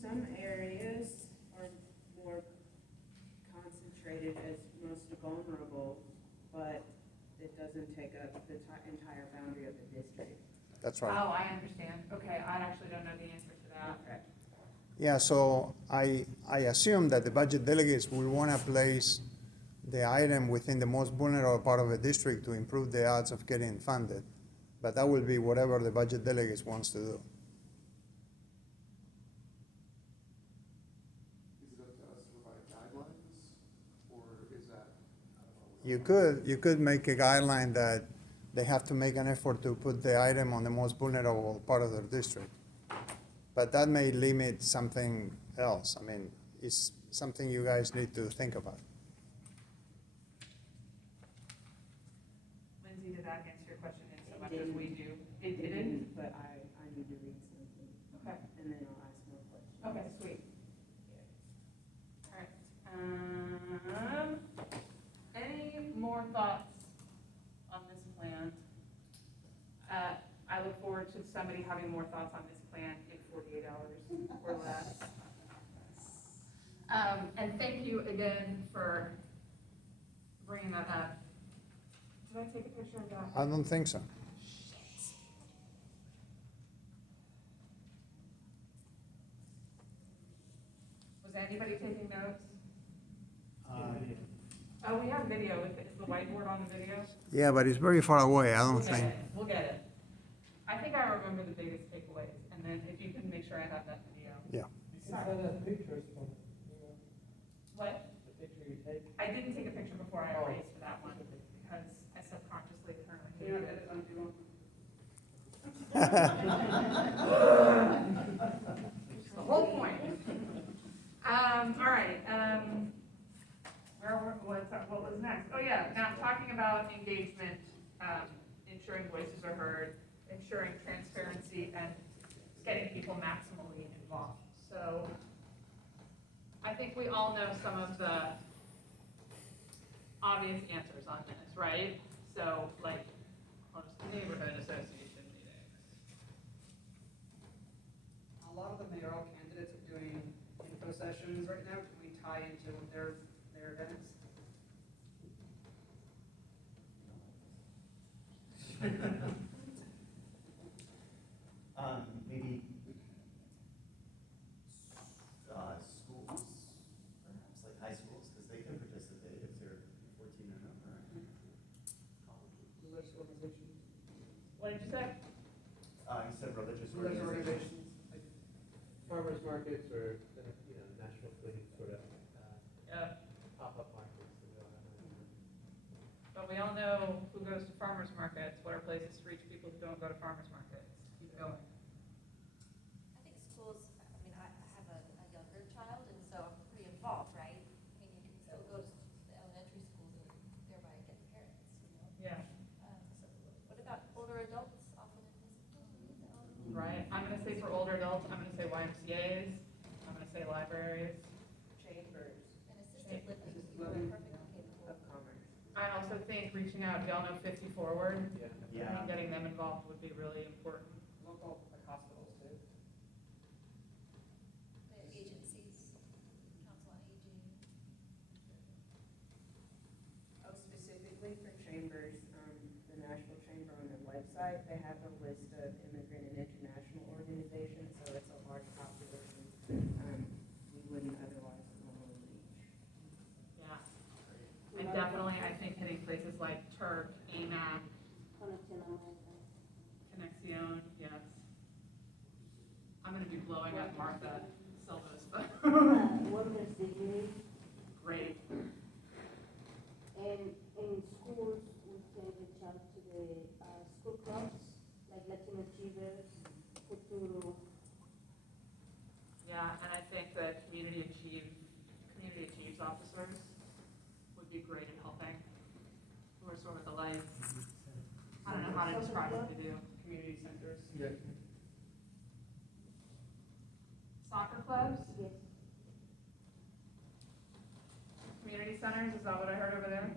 Some areas are more concentrated as most vulnerable, but it doesn't take up the entire boundary of the district. That's right. Oh, I understand. Okay, I actually don't know the answer to that. Okay. Yeah, so I assume that the budget delegates will want to place the item within the most vulnerable part of the district to improve the odds of getting funded. But that will be whatever the budget delegates wants to do. Is it up to us to provide guidelines, or is that? You could make a guideline that they have to make an effort to put the item on the most vulnerable part of their district. But that may limit something else. I mean, it's something you guys need to think about. Lindsay, did that answer your question in so It much as didn't. we do? It didn't? But I need to read something. Okay. And then I'll ask more questions. Okay, sweet. All right. Any more thoughts on this plan? I look forward to somebody having more thoughts on this plan in 48 hours or less. And thank you again for bringing that up. Did I take a picture of that? I don't think so. Was anybody taking notes? Oh, we have video. Is the whiteboard on the video? Yeah, but it's very far away. I don't We'll get think. it. We'll get it. I think I remember the biggest takeaways, and then if you can make sure I have that video. Yeah. You can send us pictures from, What? the picture you take. I didn't take a picture before I erased for that one, because I subconsciously currently So you're did not it. edit on, The whole point. All right, what was next? Oh, yeah, now talking about engagement, ensuring voices are heard, ensuring transparency, and getting people maximally involved. So I think we all know some of the obvious answers on this, right? So like, host neighborhood association meetings. A lot of the mayoral candidates are doing info sessions right now. Can we tie into their events? Maybe schools, perhaps like high schools, because they can participate if they're 14 and over. Religious organizations? What did you say? You said religious Religious organizations. organizations. Farmers markets or, Nashville Fleet sort of, Yeah, pop-up markets. but we all know who goes to farmers markets. What are places to reach people who don't go to farmers markets? Keep going. I think schools, I mean, I have a younger child, and so I'm pretty involved, right? I mean, you can still go to the elementary schools and thereby get parents, Yeah. So what about older adults, often in municipal? Right, I'm gonna say for older adults, I'm gonna say YMCA's, I'm gonna say libraries. Chambers And assisted living, Assisted people are living. perfectly capable. of commerce. I also think reaching out, y'all know 50 Forward, Yeah. Yeah. and getting them involved would be really important. Local, like hospitals too. The agencies, council on aging. Oh, specifically for chambers, the Nashville Chamber on their website, they have a list of immigrant and international organizations, so it's a large population community achieves officers would be great at helping. Who are sort of the like, I don't know how to describe what they do, community centers. Yeah. Soccer clubs, Yes. community centers, is that what I heard over there?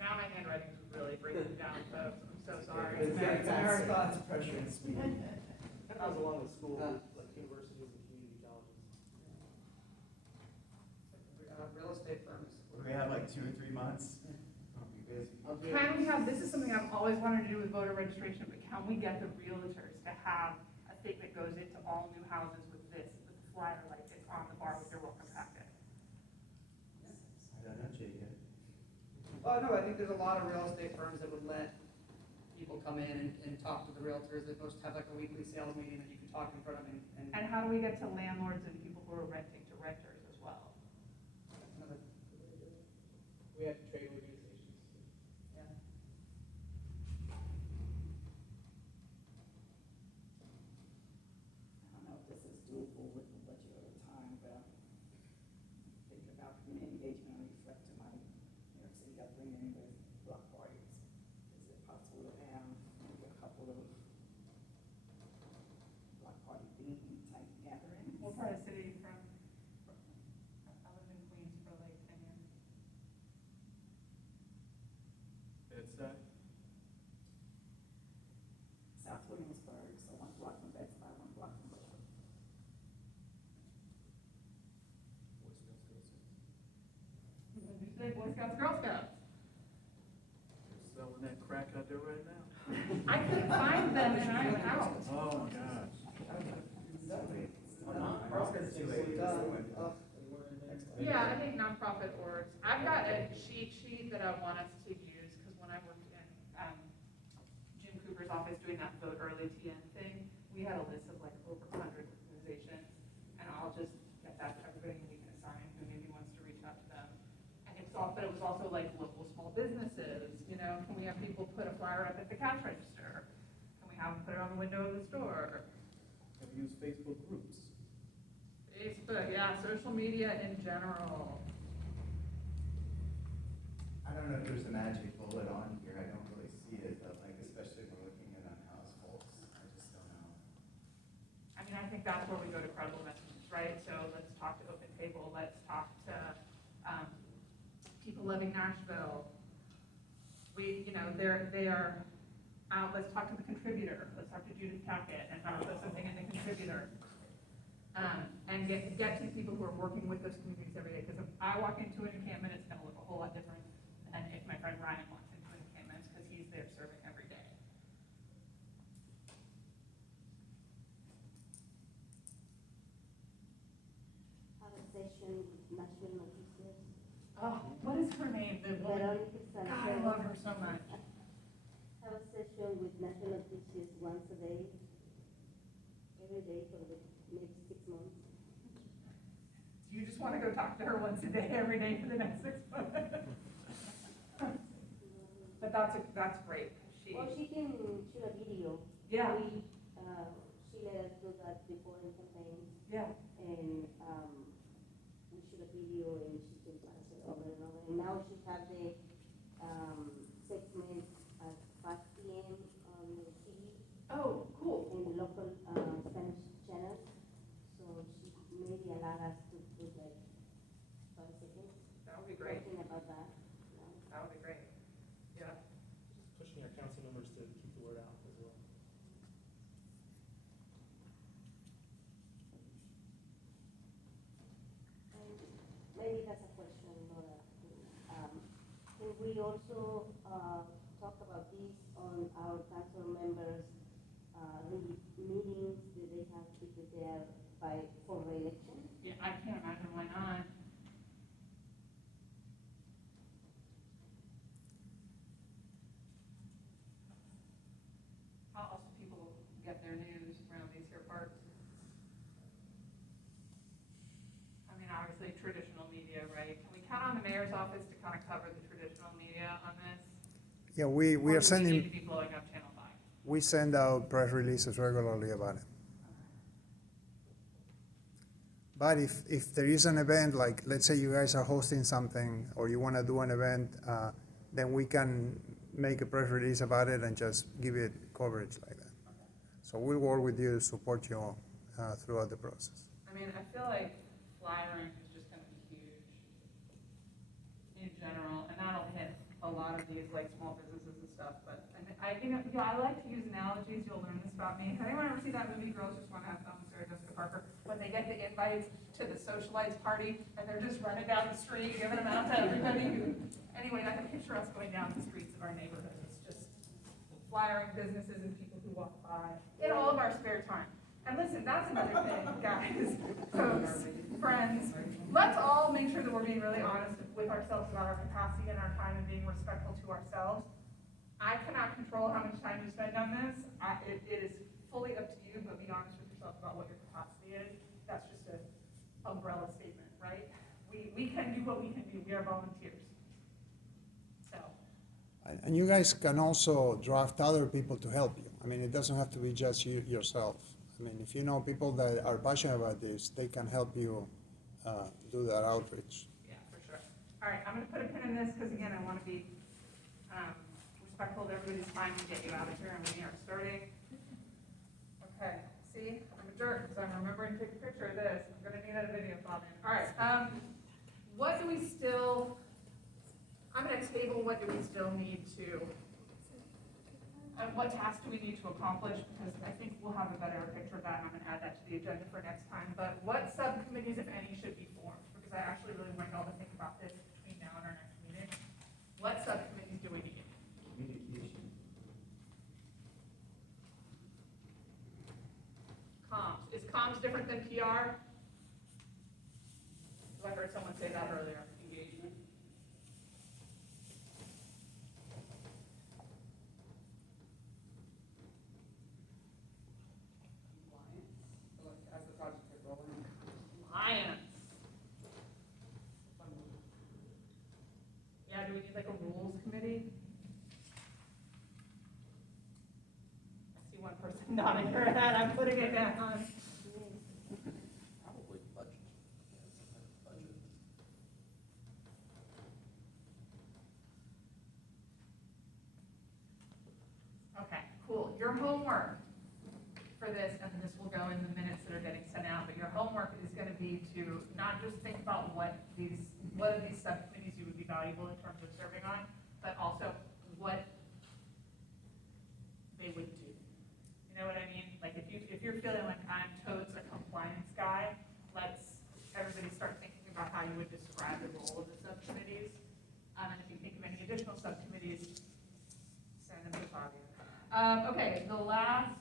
Now my handwriting is really breaking down, folks, I'm so sorry. It's Marathon. pressure and speed. That goes along with school, like universities and community colleges. Real estate firms. We have like 2 or 3 months. I'll be busy. Can we have, this is something I've always wanted to do with voter registration, but can we get the realtors to have a thing that goes into all new houses with this, with the flyer like it's on the bar with your welcome packet? I don't know, Jacob. Well, no, I think there's a lot of real estate firms that would let people come in and talk to the realtors. They both have like a weekly sales meeting that you can talk in front of and And how do we get to landlords and people who are renting to renters as well? that's another, We have trade organizations. yeah. I don't know if this is doable with the budget or time, but I'm thinking about community engagement and reflect to my New York City upbringing with block parties. Is it possible to have maybe a couple of block party theme type gatherings? What part of the city are you from? I lived in Queens for like 10 years. It's, South Williamsburg, so 1 block from Bed-Stuy, 1 block from Brooklyn. What did you say, Boy Scouts, Girl Scouts? they're selling that crack out there right now. I couldn't find them and I'm out. Oh, my gosh. Yeah, I think nonprofit orgs. I've got a cheat sheet that I want us to use, because when I worked in, Jim Cooper's office doing that vote early TN thing, we had a list of like over 100 organizations, and I'll just get that to everybody and we can assign who maybe wants to reach out to them. And it's all, but it was also like local small businesses, you know, can we have people put a flyer up at the cash register? Can we have them put it on the window of the store? Can we use Facebook groups? Facebook, yeah, social media in general. I don't know if there's a magic bullet on here. I don't really see it, but like, especially if we're looking at households, I just don't know. I mean, I think that's where we go to credible messages, right? So let's talk to Open Table, let's talk to People Loving Nashville. We, you know, they are out, let's talk to the contributor, let's talk to Judith Tackett and have her put something in the contributor. And get to people who are working with those communities every day, because if I walk into an encampment, it's gonna look a whole lot different than if my friend Ryan walks into an encampment, because he's there serving every day. Have a session with Nashville Noticias. Oh, what is her name? The woman, Veronica God, I love her so much. Have a session with Nashville Noticias once a day, every day for the next 6 months. Do you just want to go talk to her once a day, every day for the next 6 months? But that's great. Well, she can shoot a video. Yeah. She let us do that before in campaigns. Yeah. And we shoot a video and she can pass it over and over. And now she has the segment at 5 p.m. on the TV. Oh, cool. In local Spanish channels. So she maybe allowed us to put like 5 seconds. That would be great. Talking about that. That would be great. Yeah. Just pushing our council members to keep the word out as well. And maybe that's a question, Laura. Can we also talk about this on our council members' meetings that they have to prepare for re-election? Yeah, I can't imagine why not. How else do people get their news around these here parts? I mean, obviously traditional media, right? Can we count on the mayor's office to kind of cover the traditional media on this? Yeah, we Or are do we need to sending, be blowing up Channel 5? we send out press releases regularly about it. But if there is an event, like let's say you guys are hosting something or you want to do an event, then we can make a press release about it and just give it coverage like that. So we'll work with you to support you throughout the process. I mean, I feel like flyering is just gonna be huge in general, and that'll hit a lot of these like small businesses and stuff, but I like to use analogies, you'll learn this about me. Has anyone ever seen that movie, Girls Just Wanna Have Fun with Sarah Jessica Parker, when they get the invites to the socialites party, and they're just running down the street, giving them out to everybody? Anyway, I can picture us going down the streets of our neighborhood, it's just flyering businesses and people who walk by, in all of our spare time. And listen, that's another thing, guys, folks, friends, let's all make sure that we're being really honest with ourselves about our capacity and our time and being respectful to ourselves. I cannot control how much time you spend on this. It is fully up to you, but be honest with yourself about what your capacity is. That's just an umbrella statement, right? We can do what we can do. We are volunteers. So. And you guys can also draft other people to help you. I mean, it doesn't have to be just you yourself. I mean, if you know people that are passionate about this, they can help you do that outreach. Yeah, for sure. All right, I'm going to put a pin in this because, again, I want to be respectful of everybody's time and get you out of here, and we are starting. Okay, see, I'm a jerk because I'm remembering to take a picture of this. I'm going to need that video, Fabian. All right, what do we still, I'm going to table what do we still need to, what tasks do we need to accomplish, because I think we'll have a better picture of that, and I'm going to add that to the agenda for next time. But what subcommittees, if any, should be formed? Because I actually really want y'all to think about this between now and our next meeting. What subcommittees do we need? Communication. Comms. Is comms different than PR? I heard someone say that earlier. Engagement. Compliance. So like as the project gets rolling. Compliance. Yeah, do we need like a rules committee? I see one person nodding her head, I'm putting it down. Probably budget. Budget. Okay, cool. Your homework for this, and this will go in the minutes that are getting sent out, but your homework is gonna be to not just think about what of these subcommittees you would be valuable in terms of serving on, but also what they would do. You know what I mean? Like if you're feeling like I'm totes a compliance guy, let's everybody start thinking about how you would describe the role of the subcommittees. And if you think of any additional subcommittees, send them to Fabian. Okay, the last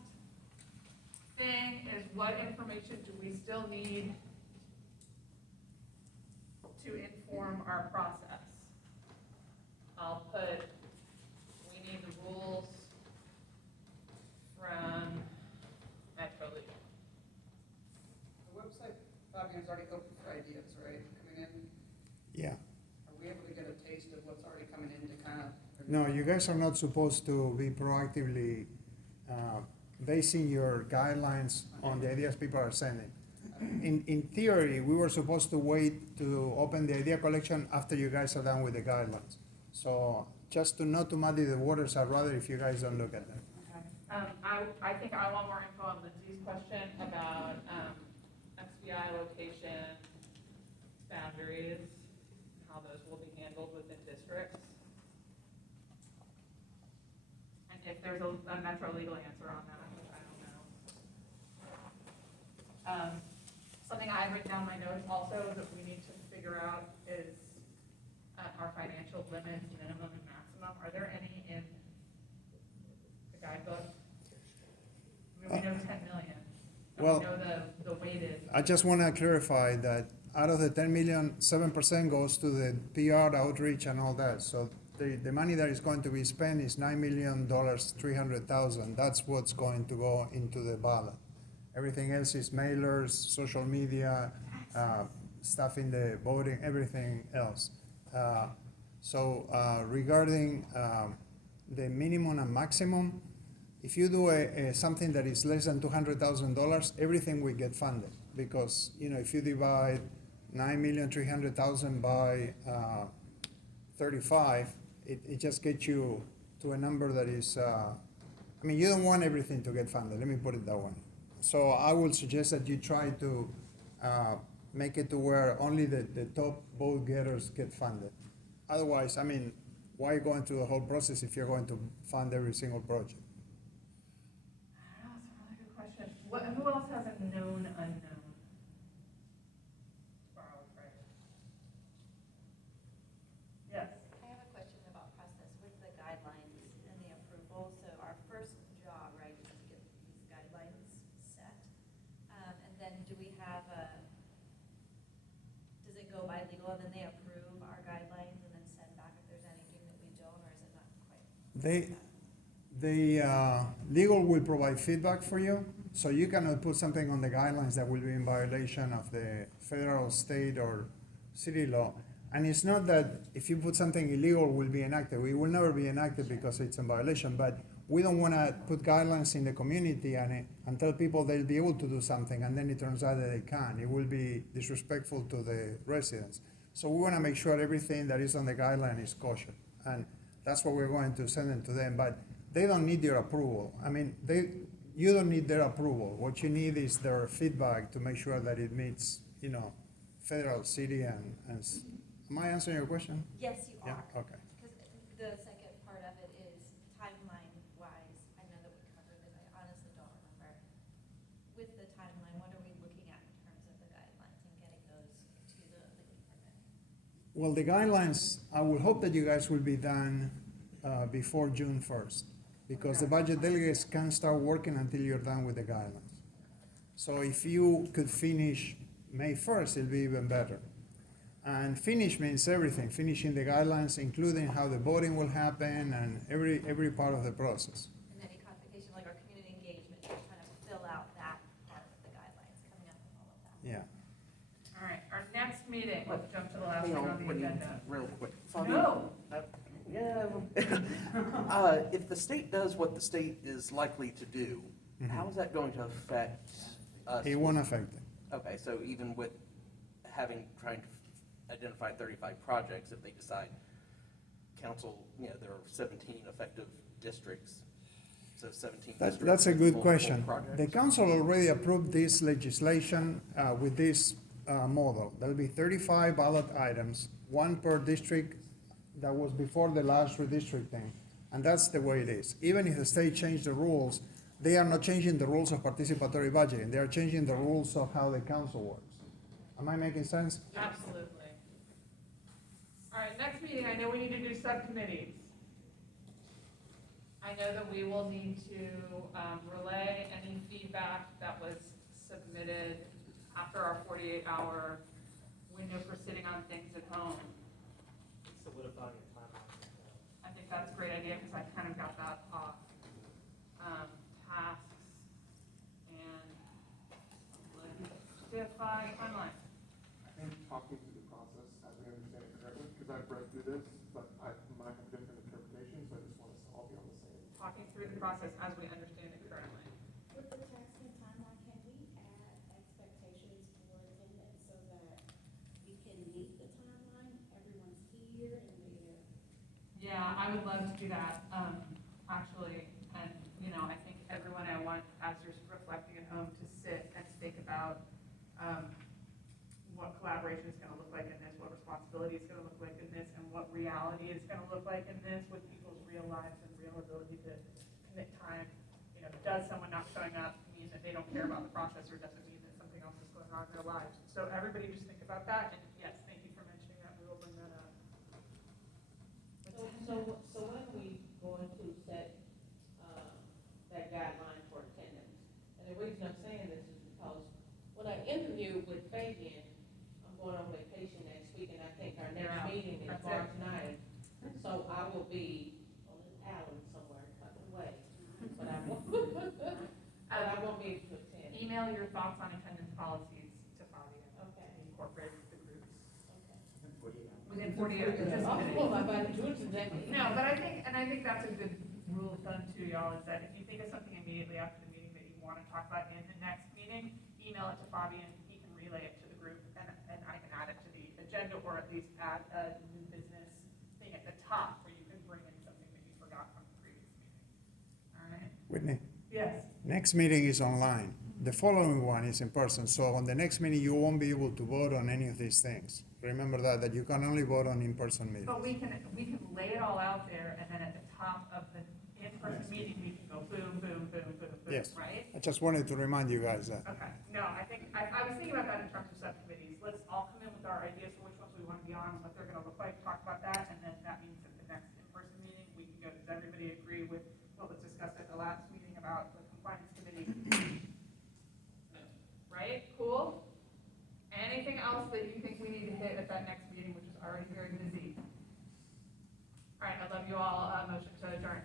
thing is what information do we still need to inform our process? I'll put, we need the rules from Metro Legal. The website, Fabian, is already open for ideas, right, coming in? Yeah. Are we able to get a taste of what's already coming in to kind of? No, you guys are not supposed to be proactively basing your guidelines on the ideas people are sending. In theory, we were supposed to wait to open the idea collection after you guys are done with the guidelines. So just to not to muddy the waters, I'd rather if you guys don't look at them. Okay. I think I want more info on Lindsay's question about XVI location, boundaries, how those will be handled within districts. And if there's a Metro Legal answer on that, which I don't know. Something I have written down in my notes also that we need to figure out is our financial limits, minimum and maximum. Are there any in the guidebook? I mean, we know 10 million. And Well, we know the weighted. I just want to clarify that out of the 10 million, 7% goes to the PR outreach and all that. So the money that is going to be spent is $9 million, 300,000. That's what's going to go into the ballot. Everything else is mailers, social media, stuff in the voting, everything else. Regarding the minimum and maximum, if you do something that is less than $200,000, everything will get funded. because, you know, if you divide 9,300,000 by 35, it just gets you to a number that is, I mean, you don't want everything to get funded, let me put it that way. So I would suggest that you try to make it to where only the top vote getters get funded. Otherwise, I mean, why going through the whole process if you're going to fund every single project? I don't know, it's a really good question. Who else has a known unknown? Borrow a phrase. Yes. I have a question about process with the guidelines and the approval. So our first job, right, is to get these guidelines set. And then do we have does it go by legal and then they approve our guidelines and then send back if there's anything that we don't, or is it not quite? Legal will provide feedback for you, so you cannot put something on the guidelines that will be in violation of the federal, state, or city law. And it's not that if you put something illegal will be enacted. We will never be enacted because it's in violation, but we don't want to put guidelines in the community and tell people they'll be able to do something, and then it turns out that they can't. It will be disrespectful to the residents. So we want to make sure everything that is on the guideline is kosher, and that's what we're going to send it to them. But they don't need your approval. I mean, you don't need their approval. What you need is their feedback to make sure that it meets, you know, federal, city, and am I answering your question? Yes, you are. Yeah, okay. Because the second part of it is timeline-wise. I know that we covered it. I honestly don't remember. With the timeline, what are we looking at in terms of the guidelines and getting those to the legal department? Well, the guidelines, I would hope that you guys will be done before June 1st, because the budget delegates can't start working until you're done with the guidelines. So if you could finish May 1st, it'll be even better. And finish means everything, finishing the guidelines, including how the voting will happen and every part of the process. And any codification, like our community engagement, to kind of fill out that part of the guidelines, coming up with all of that. Yeah. All right, our next meeting, let's jump to the last Hang thing on, on the wait, agenda. real quick. No. Yeah. If the state does what the state is likely to do, how is that going to affect us? It won't affect it. Okay, so even with trying to identify 35 projects, if they decide council, you know, there are 17 effective districts, so 17 districts. That's a with good multiple question. projects. The council already approved this legislation with this model. There'll be 35 ballot items, one per district. That was before the last redistricting, and that's the way it is. Even if the state changed the rules, they are not changing the rules of participatory budgeting. They are changing the rules of how the council works. Am I making sense? Absolutely. All right, next meeting, I know we need to do subcommittees. I know that we will need to relay any feedback that was submitted after our 48-hour window for sitting on things at home. Solidifying a timeline. I think that's a great idea, because I kind of got that off. Tasks and solidify timeline. I think talking through the process as we understand it correctly, because I've read through this, but I might have different interpretations, so I just want us to all be on the same. Talking through the process as we understand it currently. With the taxing timeline, can we add expectations for attendance so that we can meet the timeline? Everyone's here and they're. Yeah, I would love to do that, actually, and, you know, I think everyone, I want, as you're reflecting at home, to sit and think about, what collaboration is gonna look like in this, what responsibility is gonna look like in this, and what reality is gonna look like in this with people's real lives and real ability to commit time. You know, does someone not showing up mean that they don't care about the process, or does it mean that something else is going on in their lives? So everybody just think about that, and yes, thank you for mentioning that, we will bring that up. So when are we going to set, that guideline for attendance? And the reason I'm saying this is because when I interviewed with Fabian, I'm going on vacation next week, and I think our You're out. next meeting is That's March it. 9th. So I will be on an island somewhere, tucked away, but I won't, but I won't be able to attend. Email your thoughts on attendance policies to Fabio. Okay. And incorporate the groups. Okay. Within 48 hours. Just Oh, kidding. well, my body do it exactly. No, but I think that's a good rule of thumb too, y'all, is that if you think of something immediately after the meeting that you want to talk about in the next meeting, email it to Fabian, least add a new business thing at the top where you can bring in something that you forgot from the previous meeting. All right? Whitney, Yes. next meeting is online. The following one is in person, so on the next meeting, you won't be able to vote on any of these things. Remember that you can only vote on in-person meetings. But we can lay it all out there, and then at the top of the in-person meeting, we can go boom, boom, boom, boom, boom, Yes. right? I just wanted to remind you guys that. Okay, no, I think, I was thinking about that in terms of subcommittees. Let's all come in with our ideas for which ones we want to be on, what they're gonna look like, talk about that, and then that means at the next in-person meeting, we can go, does everybody agree with what was discussed at the last meeting about the compliance committee? Right, cool? Anything else that you think we need to hit at that next meeting, which is already very busy? All right, I love you all, motion to adjourn.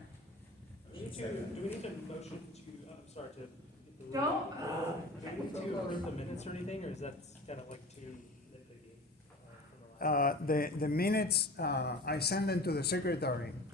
Do we need to motion to, I'm sorry, to get the room? Don't, Do we need to approve the minutes or anything, or is that kind of like too nitpicky from the last? The minutes, I send them to the secretary,